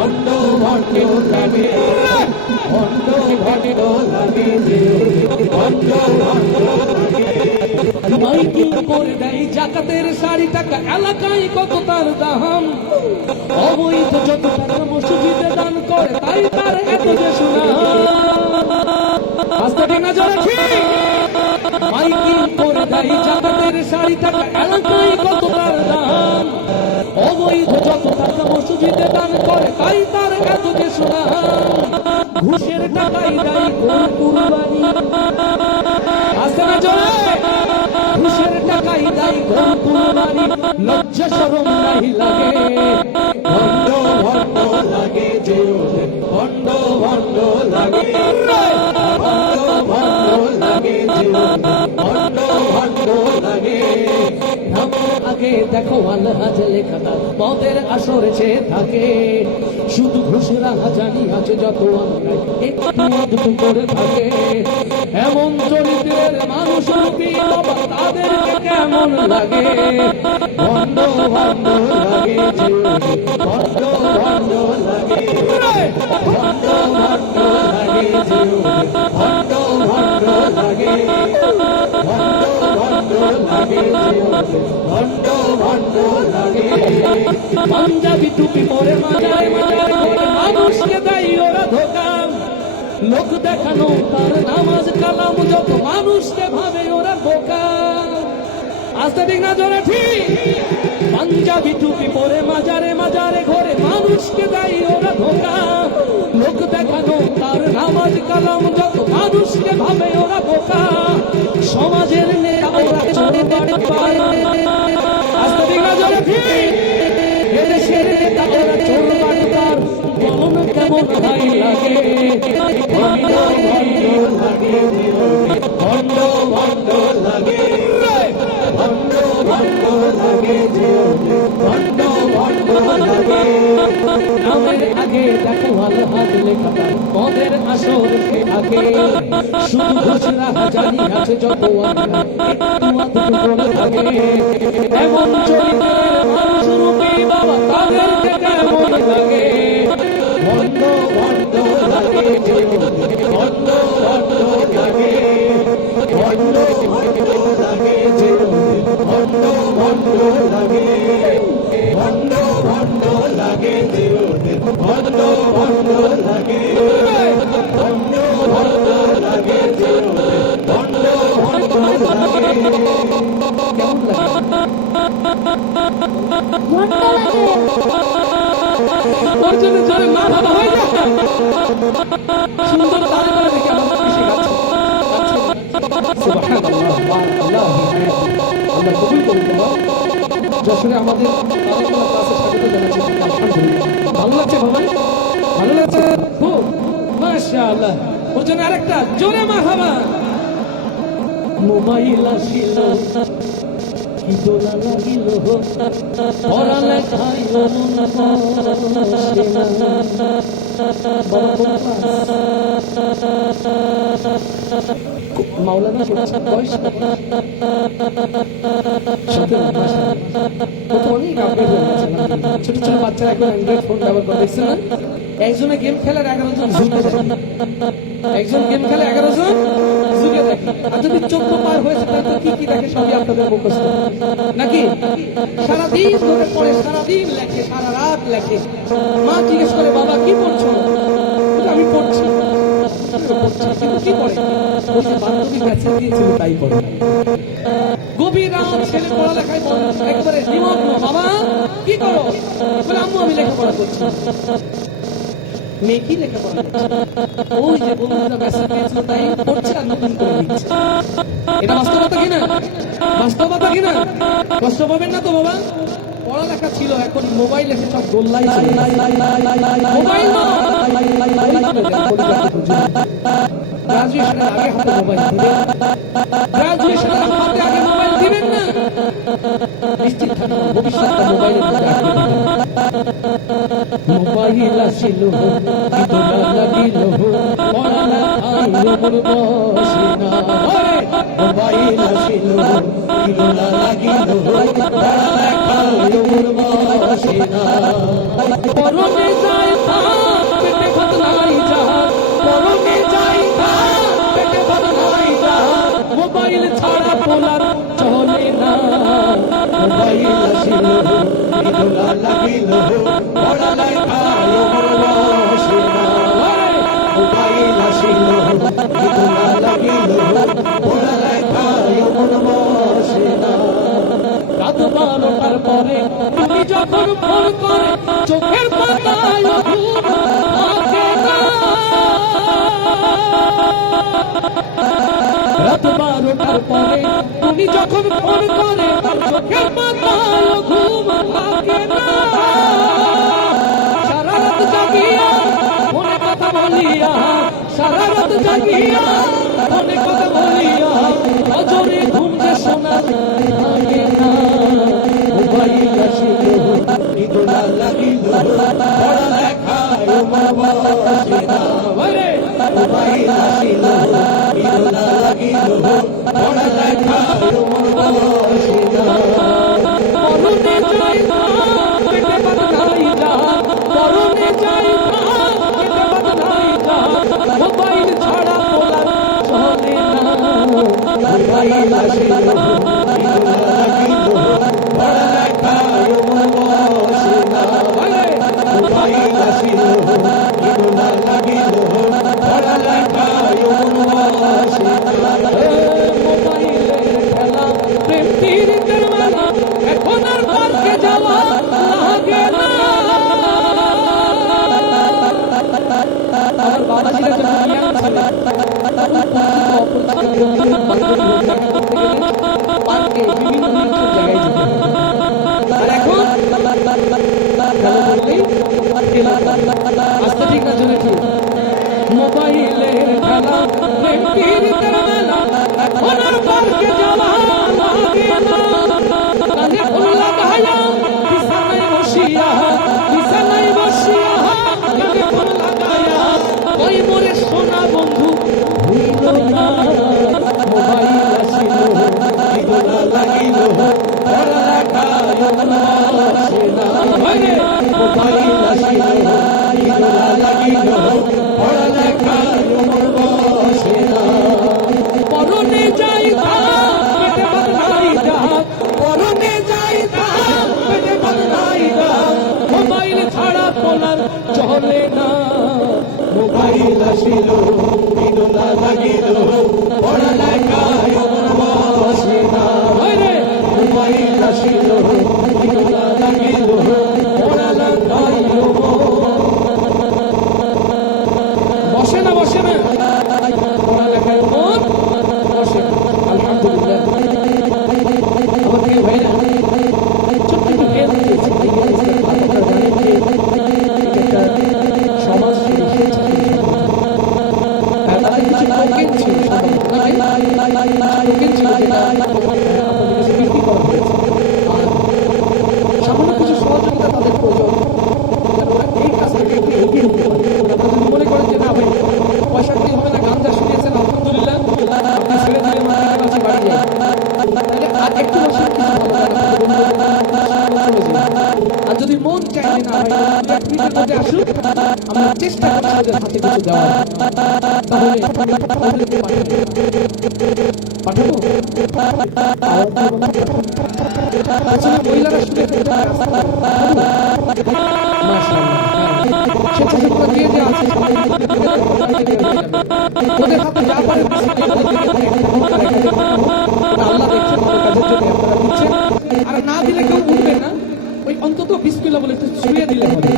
ভণ্ড ভণ্ড লাগে, ভণ্ড ভণ্ড লাগে, ভণ্ড ভণ্ড লাগে। মাইকিং করে দেয় ডাকাতের 60 টাকা এলাকায় কত তার দাম, অবৈধ যত টাকা মসজিদে দান করে তাই তার এত যে সুনাম। আস্তে ঠিক না জোরে ঠিক, মাইকিং করে দেয় ডাকাতের 60 টাকা এলাকায় কত তার দাম, অবৈধ যত টাকা মসজিদে দান করে তাই তার এত যে সুনাম। ঘুষের টাকাই দেয় গরু কুরবানি, আস্তে না জোরে, ঘুষের টাকাই দেয় গরু কুরবানি, লজ্জা শরম নাই লাগে, ভণ্ড ভণ্ড লাগে যে ওদের, ভণ্ড ভণ্ড লাগে, ভণ্ড ভণ্ড লাগে যে ওদের, ভণ্ড ভণ্ড লাগে। আগে দেখো আলহাজ লেখাটা মদের আসরে চেয়ে থাকে, শুধু ঘুষরা জানি আছে যত অন্যায় একটু করে থাকে। এমন চরিত্রের মানুষ রূপী বাবা তাদেরকে কেমন লাগে, ভণ্ড ভণ্ড লাগে যে ভণ্ড ভণ্ড লাগে, ভণ্ড ভণ্ড লাগে যে ভণ্ড ভণ্ড লাগে, ভণ্ড ভণ্ড লাগে যে ভণ্ড ভণ্ড লাগে। পাঞ্জাবি টুপি পরে মাজারে মাজারে করে মানুষকে দেয় ওরা ধোকা, লোক দেখানো তার নামাজ কালাম যত মানুষকে ভাবে ওরা বোকা। আস্তে ঠিক না জোরে ঠিক, পাঞ্জাবি টুপি পরে মাজারে মাজারে ঘরে মানুষকে দেয় ওরা ধোকা, লোক দেখানো তার নামাজ কালাম যত মানুষকে ভাবে ওরা বোকা। সমাজের নেতা ওরা চলে বাড়ি পায়, আস্তে ঠিক না জোরে ঠিক, এদেশের নেতা ওরা চলে বাড়ি পার, বলুন কেমন ভাই লাগে, ভণ্ড ভণ্ড লাগে, ভণ্ড ভণ্ড লাগে, ভণ্ড ভণ্ড লাগে, ভণ্ড ভণ্ড লাগে। নামের আগে দেখো আলহাজ লেখাটা মদের আসর সে আগে, শুধু ঘোষরা জানি আছে যত অন্যায় একটু আধটু করে থাকে। এমন চরিত্রের মানুষ রূপী বাবা তাদেরকে কেমন লাগে, ভণ্ড ভণ্ড লাগে যে ভণ্ড ভণ্ড লাগে, ভণ্ড ভণ্ড লাগে যে ভণ্ড ভণ্ড লাগে, ভণ্ড ভণ্ড লাগে যে ভণ্ড ভণ্ড লাগে, ভণ্ড ভণ্ড লাগে যে ভণ্ড ভণ্ড লাগে। কেমন লাগে ওর জন্য জোরে মা বাবা হয়ে যায়, সুন্দর তালে করে দেখে আমার খুশি লাগছে। সুবহানাল্লাহ, আল্লাহ কবুল করুন। যশোরে আমাদের ক্লাসে স্বাগত জানাচ্ছি, আলহামদুলিল্লাহ। ভালো লাগছে বাবা, ভালো লাগছে খুব, মাশাআল্লাহ। ওর জন্য আরেকটা জোরে মারহাবা। মোবাইল আসিল কি দোলা লাগিল, পড়ালেখায় মন বসে না, মাওলানা বয়স ছোট ছোট বাচ্চারা এখন অ্যান্ড্রয়েড ফোন ব্যবহার করে, দেখছেন না? একজনে গেম খেলার 11 জন ঝুঁকে থাকে, একজন গেম খেলে 11 জন ঝুঁকে থাকে। আর যদি 14 পার হয়েছে তাহলে তো কি কি দেখে সবই আপনাদের মুখস্থ নাকি? সারাদিন ধরে পড়ে, সারাদিন লেখে, সারা রাত লেখে। মা জিজ্ঞেস করে বাবা কি পড়ছো? আমি পড়ছি। কি পড়ে? বান্ধবী মেসেজ দিয়েছিল তাই পড়ে। গভীর রাত ছেলে পড়ালেখায় একবারে নিমগ্ন। বাবা কি করো? বলে আম্মু আমি লেখাপড়া করছি। মেয়ে কি লেখাপড়া করছে? ওই যে বন্ধুরা মেসেজ দিয়েছিল তাই পড়ছে আর নতুন করে দিচ্ছে। এটা বাস্তবতা কিনা? বাস্তবতা কিনা? কষ্ট পাবেন না তো বাবা? পড়ালেখা ছিল, এখন মোবাইল এসে সব গোল্লাই মোবাইল গ্রাজুয়েশনের আগে হাতে মোবাইল দিবেন, গ্রাজুয়েশনের হাতে আগে মোবাইল দিবেন না, নিশ্চিত থাকুন ভবিষ্যৎটা মোবাইলের মধ্যে মোবাইল আসিল লাগিল পড়ালেখায় মন বসে না, মোবাইল আসিল লাগিল পড়ালেখায় মন বসে না, পরনে যায় ভাত পেটে ভাত নাই যাহার, পরনে যায় ভাত পেটে ভাত নাই যাহার, মোবাইল ছাড়া বলার চলে না। যখন ফোন করে চোখের পাতায় ঘুম থাকে না। রাত 12টার পরে তুমি যখন ফোন করে চোখের পাতায় ঘুম থাকে না। সারা রাত জাগিয়া ফোনে কথা বলিয়া, সারা রাত জাগিয়া ফোনে কথা বলিয়া নজরে ঘুম যে শোনা লাগে না। মোবাইল আসিল ইদোলা লাগিল পড়ালেখায় মন বসে না। মোবাইল আসিল ইদোলা লাগিল পড়ালেখায় মন বসে না। পরনে যাই না পেটে বাঁধাই যা, পরনে যাই না পেটে বাঁধাই যা, মোবাইল ছাড়া বলা চলে না। মোবাইল আসিল ইদোলা লাগিল পড়ালেখায় মন বসে না। মোবাইল আসিল ইদোলা লাগিল পড়ালেখায় মন বসে না। মোবাইলের খেলা প্রেম তীরের মেলা এখন আর পার্কে যাওয়া লাগে না। আমার বাবা ছিলেন পার্কে বিভিন্ন জায়গায় যেতেন। আর এখন খেলা বললেই আস্তে ঠিক না চলে ঠিক। মোবাইলের খেলা প্রেম তীরের মেলা এখন আর পার্কে যাওয়া লাগে না। কানে ফোন লাগাইয়া বিছানায় বসিয়া, বিছানায় বসিয়া কানে ফোন লাগাইয়া ওই মোরে সোনা বন্ধু হইল না। মোবাইল আসিল ইদোলা লাগিল পড়ালেখায় মন বসে না। মোবাইল আসিল ইদোলা লাগিল পড়ালেখায় মন বসে না। পরনে যাই পেটে বাঁধাই যা, পরনে যাই পেটে বাঁধাই যা, মোবাইল ছাড়া তোলার চলে না। মোবাইল আসিল ইদোলা লাগিল পড়ালেখায় মন বসে না। মোবাইল আসিল ইদোলা লাগিল পড়ালেখায় বসে না, বসে না পড়ালেখায় মন বসে না। আলহামদুলিল্লাহ আমার প্রিয় ভাইরা, ছোট্ট একটু জ্ঞান দিয়েছি। আপনারা জানেন যে একটা সমাজসেবী স্বেচ্ছাসেবী তাদের কিছু টোকেন ছিল, টোকেন ছিল যেটা আপনাদের কাছে বিক্রি করা হয়েছে। আর সামান্য কিছু সহযোগিতা তাদের প্রয়োজন, ওরা এই কাজটাকে একটু এগিয়ে নিতে পারে। আপনারা যদি মনে করেন যে না ভাই পয়সা দিয়ে হবে না, গান শুনিয়েছেন আলহামদুলিল্লাহ, আপনি ছেড়ে দিলে মার্কেটের কাছে বাড়ি যায়, তাহলে আর একটু বসে আর যদি মন চাই না মধ্যে আসুক, আমরা চেষ্টা করছি ওদের হাতে কিছু দেওয়ার, তাহলে পাঠাবো। আসলে মহিলারা শুনে স্বেচ্ছাসেবকরা দিয়ে যে আছে ওদের হাতে যা পারে আল্লাহ দেখছেন, ওদের কাজের জন্য আপনারা দিচ্ছেন। আর না দিলে কেউ উঠবেন না, ওই অন্তত বিসমিল্লাহ বলে একটু ছুঁয়ে দিলে হবে।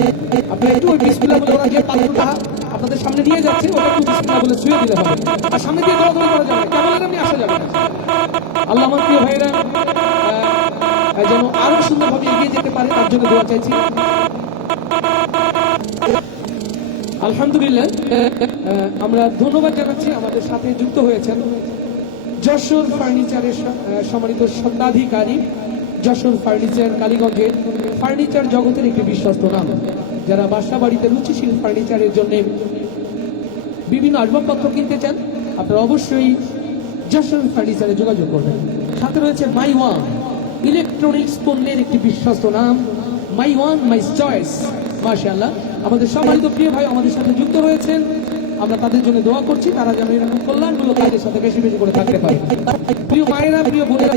আপনারা একটু ওই বিসমিল্লাহ বলে ওরা যে পাত্রটা আপনাদের সামনে দিয়ে যাচ্ছে ওটা একটু বিসমিল্লাহ বলে ছুঁয়ে দিলে হবে। আর সামনে দিয়ে দৌড়াদৌড়ি করা যাবে না, কেমন এমনি আসা যাবে না। আল্লাহ আমার প্রিয় ভাইরা যেন আরো সুন্দরভাবে এগিয়ে যেতে পারে তার জন্য দোয়া চাইছি। আলহামদুলিল্লাহ আমরা ধন্যবাদ জানাচ্ছি আমাদের সাথে যুক্ত হয়েছেন যশোর ফার্নিচারের সম্মানিত স্বত্বাধিকারী, যশোর ফার্নিচার কালীগঞ্জের ফার্নিচার জগতের একটি বিশ্বস্ত নাম, যারা বাসা বাড়িতে রুচিশীল ফার্নিচারের জন্য বিভিন্ন আসবাবপত্র কিনতে চান আপনারা অবশ্যই যশোর ফার্নিচারে যোগাযোগ করবেন। সাথে রয়েছে মাই ওয়ান ইলেকট্রনিক্স পণ্যের একটি বিশ্বস্ত নাম, মাই ওয়ান মাই চয়েস। মাশাআল্লাহ আমাদের সম্মানিত প্রিয় ভাই আমাদের সাথে যুক্ত হয়েছেন, আমরা তাদের জন্য দোয়া করছি তারা যেন এরকম কল্যাণগুলো কাজের সাথে বেশি বেশি করে থাকতে পারে। প্রিয় মায়েরা, প্রিয় বোনেরা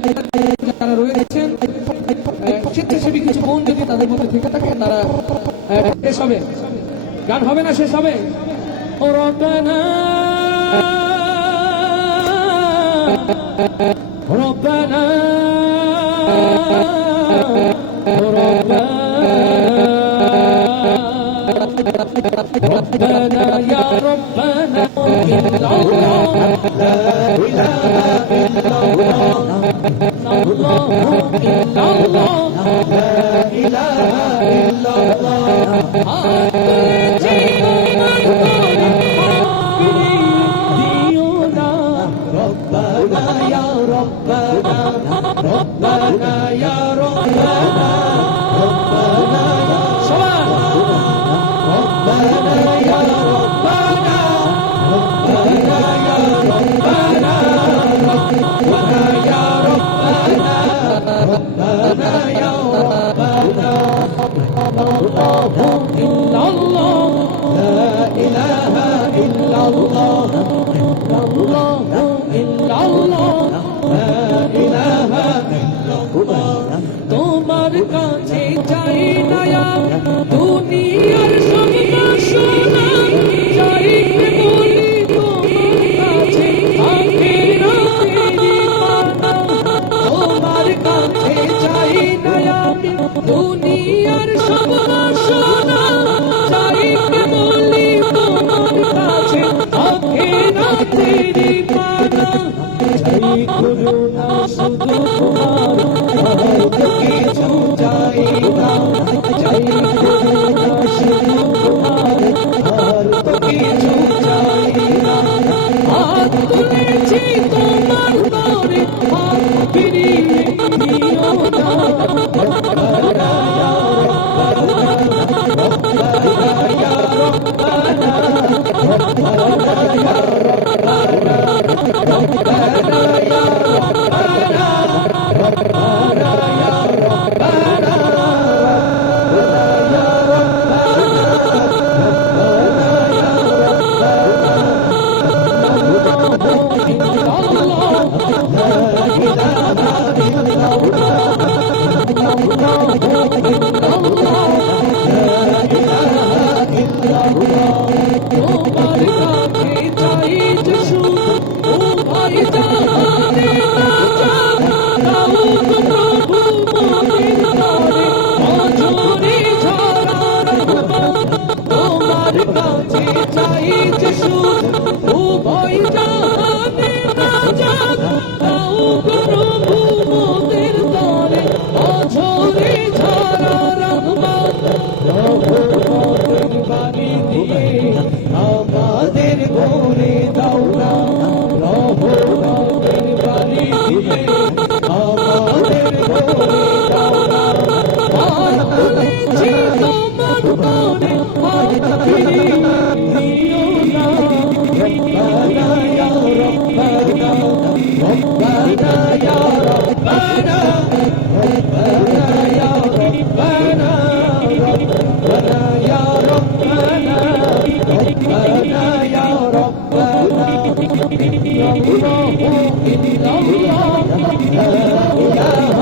যারা রয়েছেন, স্বেচ্ছাসেবী কিছু বোন যদি তাদের মধ্যে থেকে থাকে তারা শেষ হবে, গান হবে না, শেষ হবে। ও রব্বানা রব্বানা রব্বানা ربنا يا ربنا إلا الله لا إله إلا الله الله إلا الله لا إله إلا الله ربنا يا ربنا ربنا يا ربنا ربنا يا ربنا يا ربنا ربنا يا ربنا ربنا يا ربنا ربنا يا ربنا الله إلا الله لا إله إلا الله الله إلا الله لا إله إلا الله তোমার কাছে চাই না দুনিয়ার সব সোনা চাই বলি তোমার কাছে তোমার কাছে চাই না দুনিয়ার সব সোনা চাই বলি তোমার কাছে আখেরাতেরি পানা চাই করুণা শুধু তোমার আর কিছু চাই না চাই করুণা শুধু তোমার আর কিছু চাই না হাত তুলেছি তোমার তরে হাত ফিরিয়ে দিও না রব্বানা ইয়া রব্বানা রব্বানা ইয়া রব্বানা রব্বানা ইয়া রব্বানা ربنا يا ربنا يا ربنا ربنا يا আমাদের গরে দাও না রহমতের বাণী দিয়ে আমাদের গরে দাও না আর তুলেছি তোমার গরে হাত ফিরিয়ে দিও না রব্বানা ইয়া রব্বানা রব্বানা ইয়া রব্বানা রব্বানা ইয়া রব্বানা ربنا يا ربنا ربنا يا ربنا الله إلا الله لا إله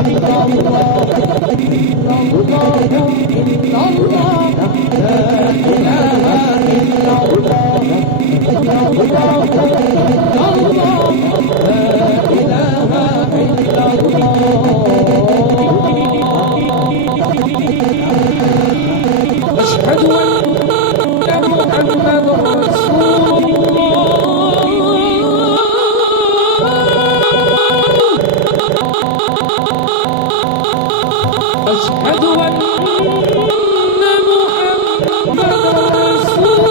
إلا الله الله إلا الله لا إله إلا الله الله لا إله إلا الله أشهد أن محمد رسول الله أشهد أن محمد رسول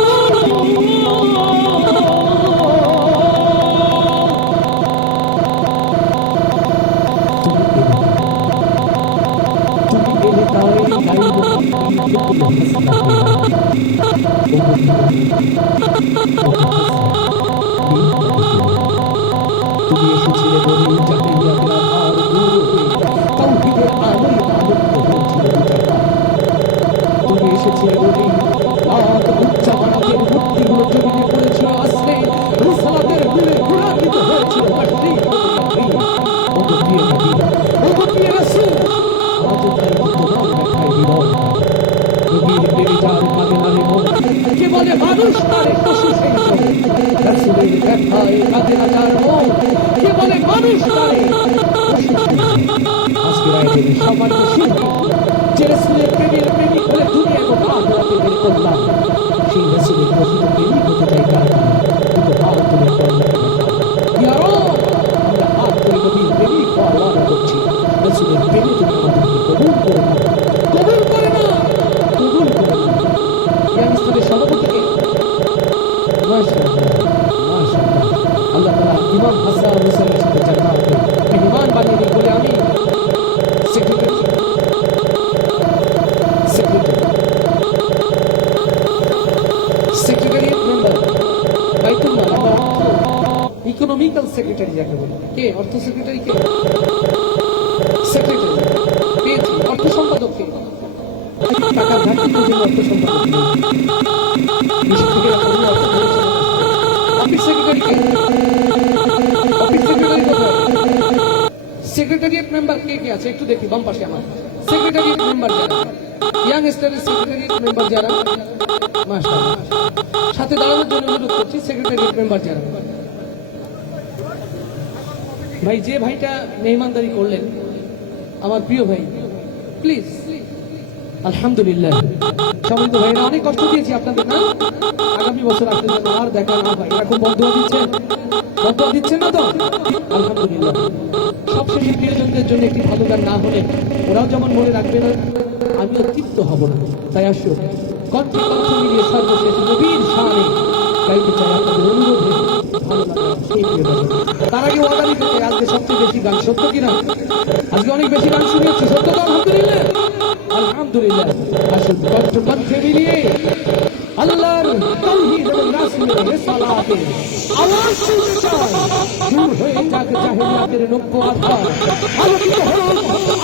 তুমি এসেছিলে বলে জাহিলিয়াতের আধার দূর হয়ে তাওহীদের আলোয় আলোকিত হয়েছিল তুমি এসেছিলে বলে লাখ উচ্চারণের মূর্তিগুলো জমিনে পড়েছিল আসলে রিসালাতের নূরে পুরাকিত হয়েছিল মাটি ও নবী রাসূল আজ তাই তোমার দেখাই দিল নবীর প্রেমে যার কাঁদে নারে মন কে বলে মানুষ তারে পশু সেই রাসূলের দেখায় কাঁদে না যার মন কে বলে মানুষ তারে আজকে রাতের সামান্য শিল্পী যে রাসূলের প্রেমের প্রেমিক হলে দুনিয়া গোপাল হাতে বের করলাম সেই রাসূলের প্রকৃত প্রেমিক হতে চাই কারা কারা কিন্তু হাত তুলে ইয়া রব আমরা হাত তুলে নবীর প্রেমিক হওয়ার ওয়াদা করছি রাসূলের প্রেমে তুমি আমাদেরকে কবুল করে নাও কবুল করে নাও কবুল করে নাও ইয়াংস্টারের সভাপতিকে মাশাআল্লাহ মাশাআল্লাহ আল্লাহ তাআলা ইমাম হাসান হুসাইনের সাথে জান্নাতে মেহমান বানিয়ে দিন বলে আমি সেক্রেটারিয়েট মেম্বার বাইতুল মাল ইকোনমিক্যাল সেক্রেটারি যাকে বলে কে অর্থ সেক্রেটারি কে সেক্রেটারি পেয়েছি অর্থ সম্পাদক কে টাকার ঘাটতি বুঝে অর্থ সম্পাদক অফিস সেক্রেটারি কে অফিস সেক্রেটারি কোথায় সেক্রেটারিয়েট মেম্বার কে কে আছে একটু দেখি বাম পাশে আমার সেক্রেটারিয়েট মেম্বার যারা ইয়াং স্টারের সেক্রেটারিয়েট মেম্বার যারা মাশাআল্লাহ সাথে দাঁড়ানোর জন্য অনুরোধ করছি সেক্রেটারিয়েট মেম্বার যারা ভাই যে ভাইটা মেহমানদারি করলেন আমার প্রিয় ভাই প্লিজ আলহামদুলিল্লাহ সম্মানিত ভাইরা অনেক কষ্ট দিয়েছি আপনাদের না আগামী বছর আপনাদের যেন আর দেখা না হয় এরকম বন্ধুয়া দিচ্ছেন না তো আলহামদুলিল্লাহ সবশেষে প্রিয়জনদের জন্য একটি ভালো গান না হলে ওরাও যেমন মনে রাখবে না আমিও তৃপ্ত হব না তাই আসো কণ্ঠে কণ্ঠ মিলিয়ে সর্বশেষ নবীর শানে গাইতে চাই আপনাদের অনুরোধে ভালো লাগা সেই প্রিয়জন তার আগে ওয়াদা নিতে চাই আজকে সবচেয়ে বেশি গান সত্য কিনা আজকে অনেক বেশি গান শুনেছি সত্য তো আলহামদুলিল্লাহ আলহামদুলিল্লাহ আসুন কণ্ঠ কণ্ঠে মিলিয়ে আল্লাহর তাওহীদ এবং রাসূলের রিসালাতে আওয়াজ শুনতে চাই দূর হয়ে যাক জাহেলিয়াতের নব্য আধার আলোকিত হোক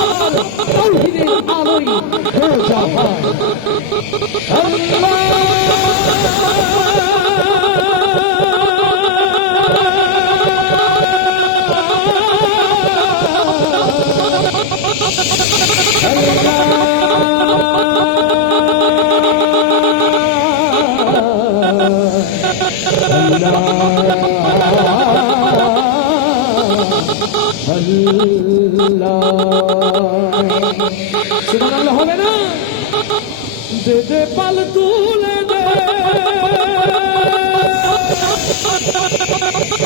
আবার তাওহীদের আলোয় হয়ে যাক সুবহানাল্লাহ হবে না দে দে পাল তুলে দে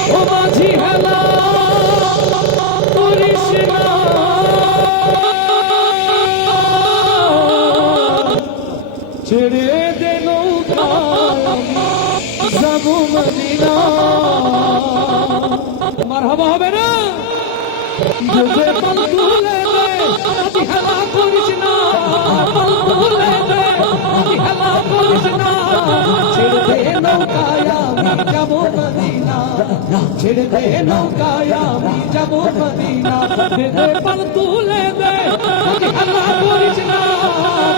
ও মাঝি হেলা করিস না ছেড়ে দে নৌকা যাবো মদিনা মারহাবা হবে না দে দে পাল তুলে দে হেলা করিস না পাল তুলে দে হেলা করিস না ছেড়ে দে নৌকায় আমি যাবো মদিনা ছেড়ে দে নৌকায় আমি যাবো মদিনা দে দে পাল তুলে দে হেলা করিস না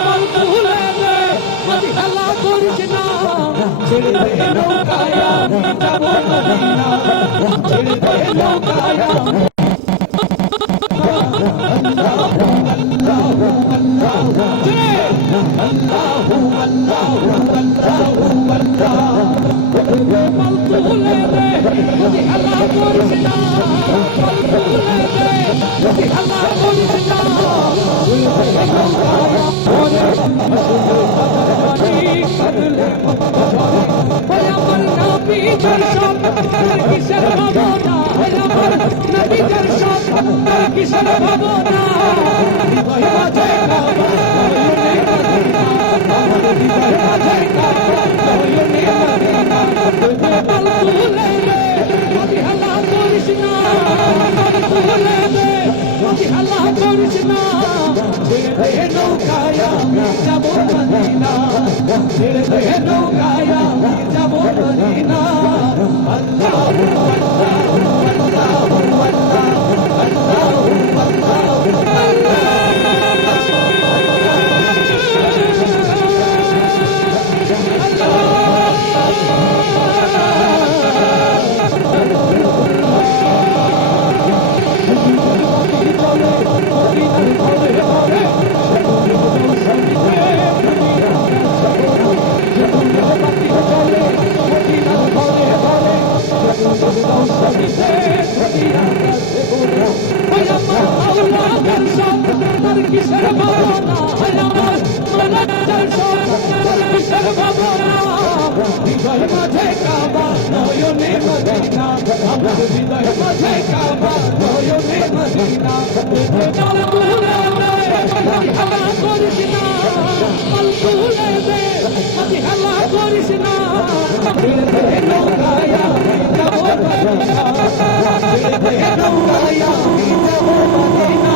পাল তুলে দে হেলা করিস না ছেড়ে দে নৌকায় আমি যাবো মদিনা ছেড়ে দে নৌকায় আমি কিসের ভাবনা হৃদয় মাঝে কাবা নয়নে মদিনা আমার হৃদয় মাঝে কাবা নয়নে মদিনা কাল তুলে দে মতি হালা করিস না কাল তুলে দে মতি হালা করিস না ছেড়ে দে নৌকায়া যাব মদিনা ছেড়ে দে নৌকায়া যাব মদিনা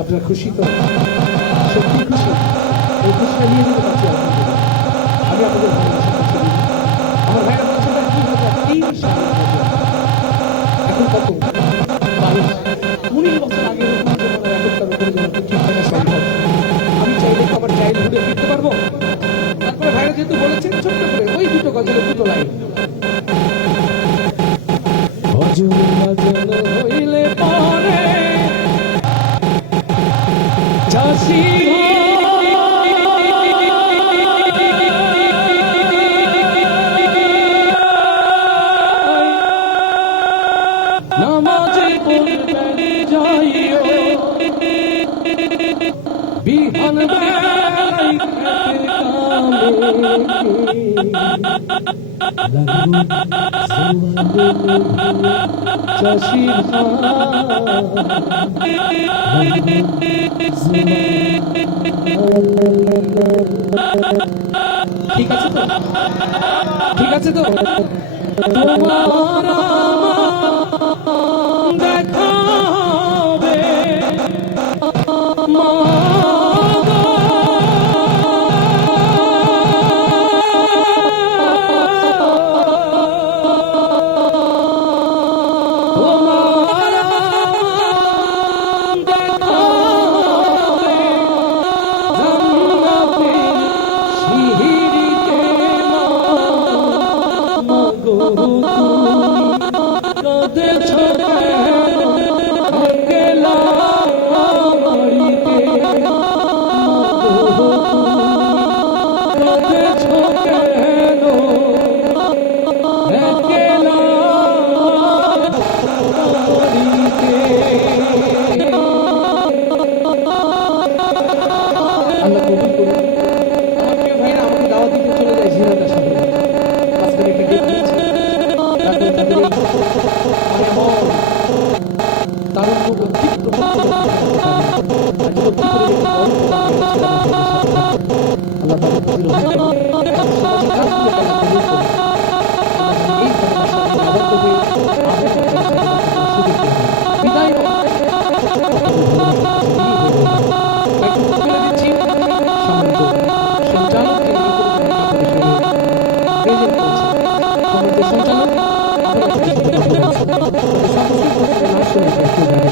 আপনারা খুশি তো? সত্যি খুশি? এই খুশিটা নিয়ে যেতে পারছি আলহামদুলিল্লাহ। আমি আপনাদের ভালোবাসা খুশি দিই। আমার ভাইয়েরা বলছে ভাই 2003 সালে এখন কত 19 বছর আগে এখনকার উপরে যেন ঠিক থাকা সম্ভব। আমি চাইলে আবার চাইল্ডহুডে ফিরতে পারবো। তারপরে ভাইরা যেহেতু বলেছেন ছোট্ট করে ওই দুটো গজলের দুটো লাইন ভজন ভজন হইলে পরে চাষি নামাজে পড়তে যাইও বিহান বেলাই খেতের কামে চাষি ঠিক আছে তো? ঠিক আছে তো? তোমার দেখা হবে মা সঞ্চালক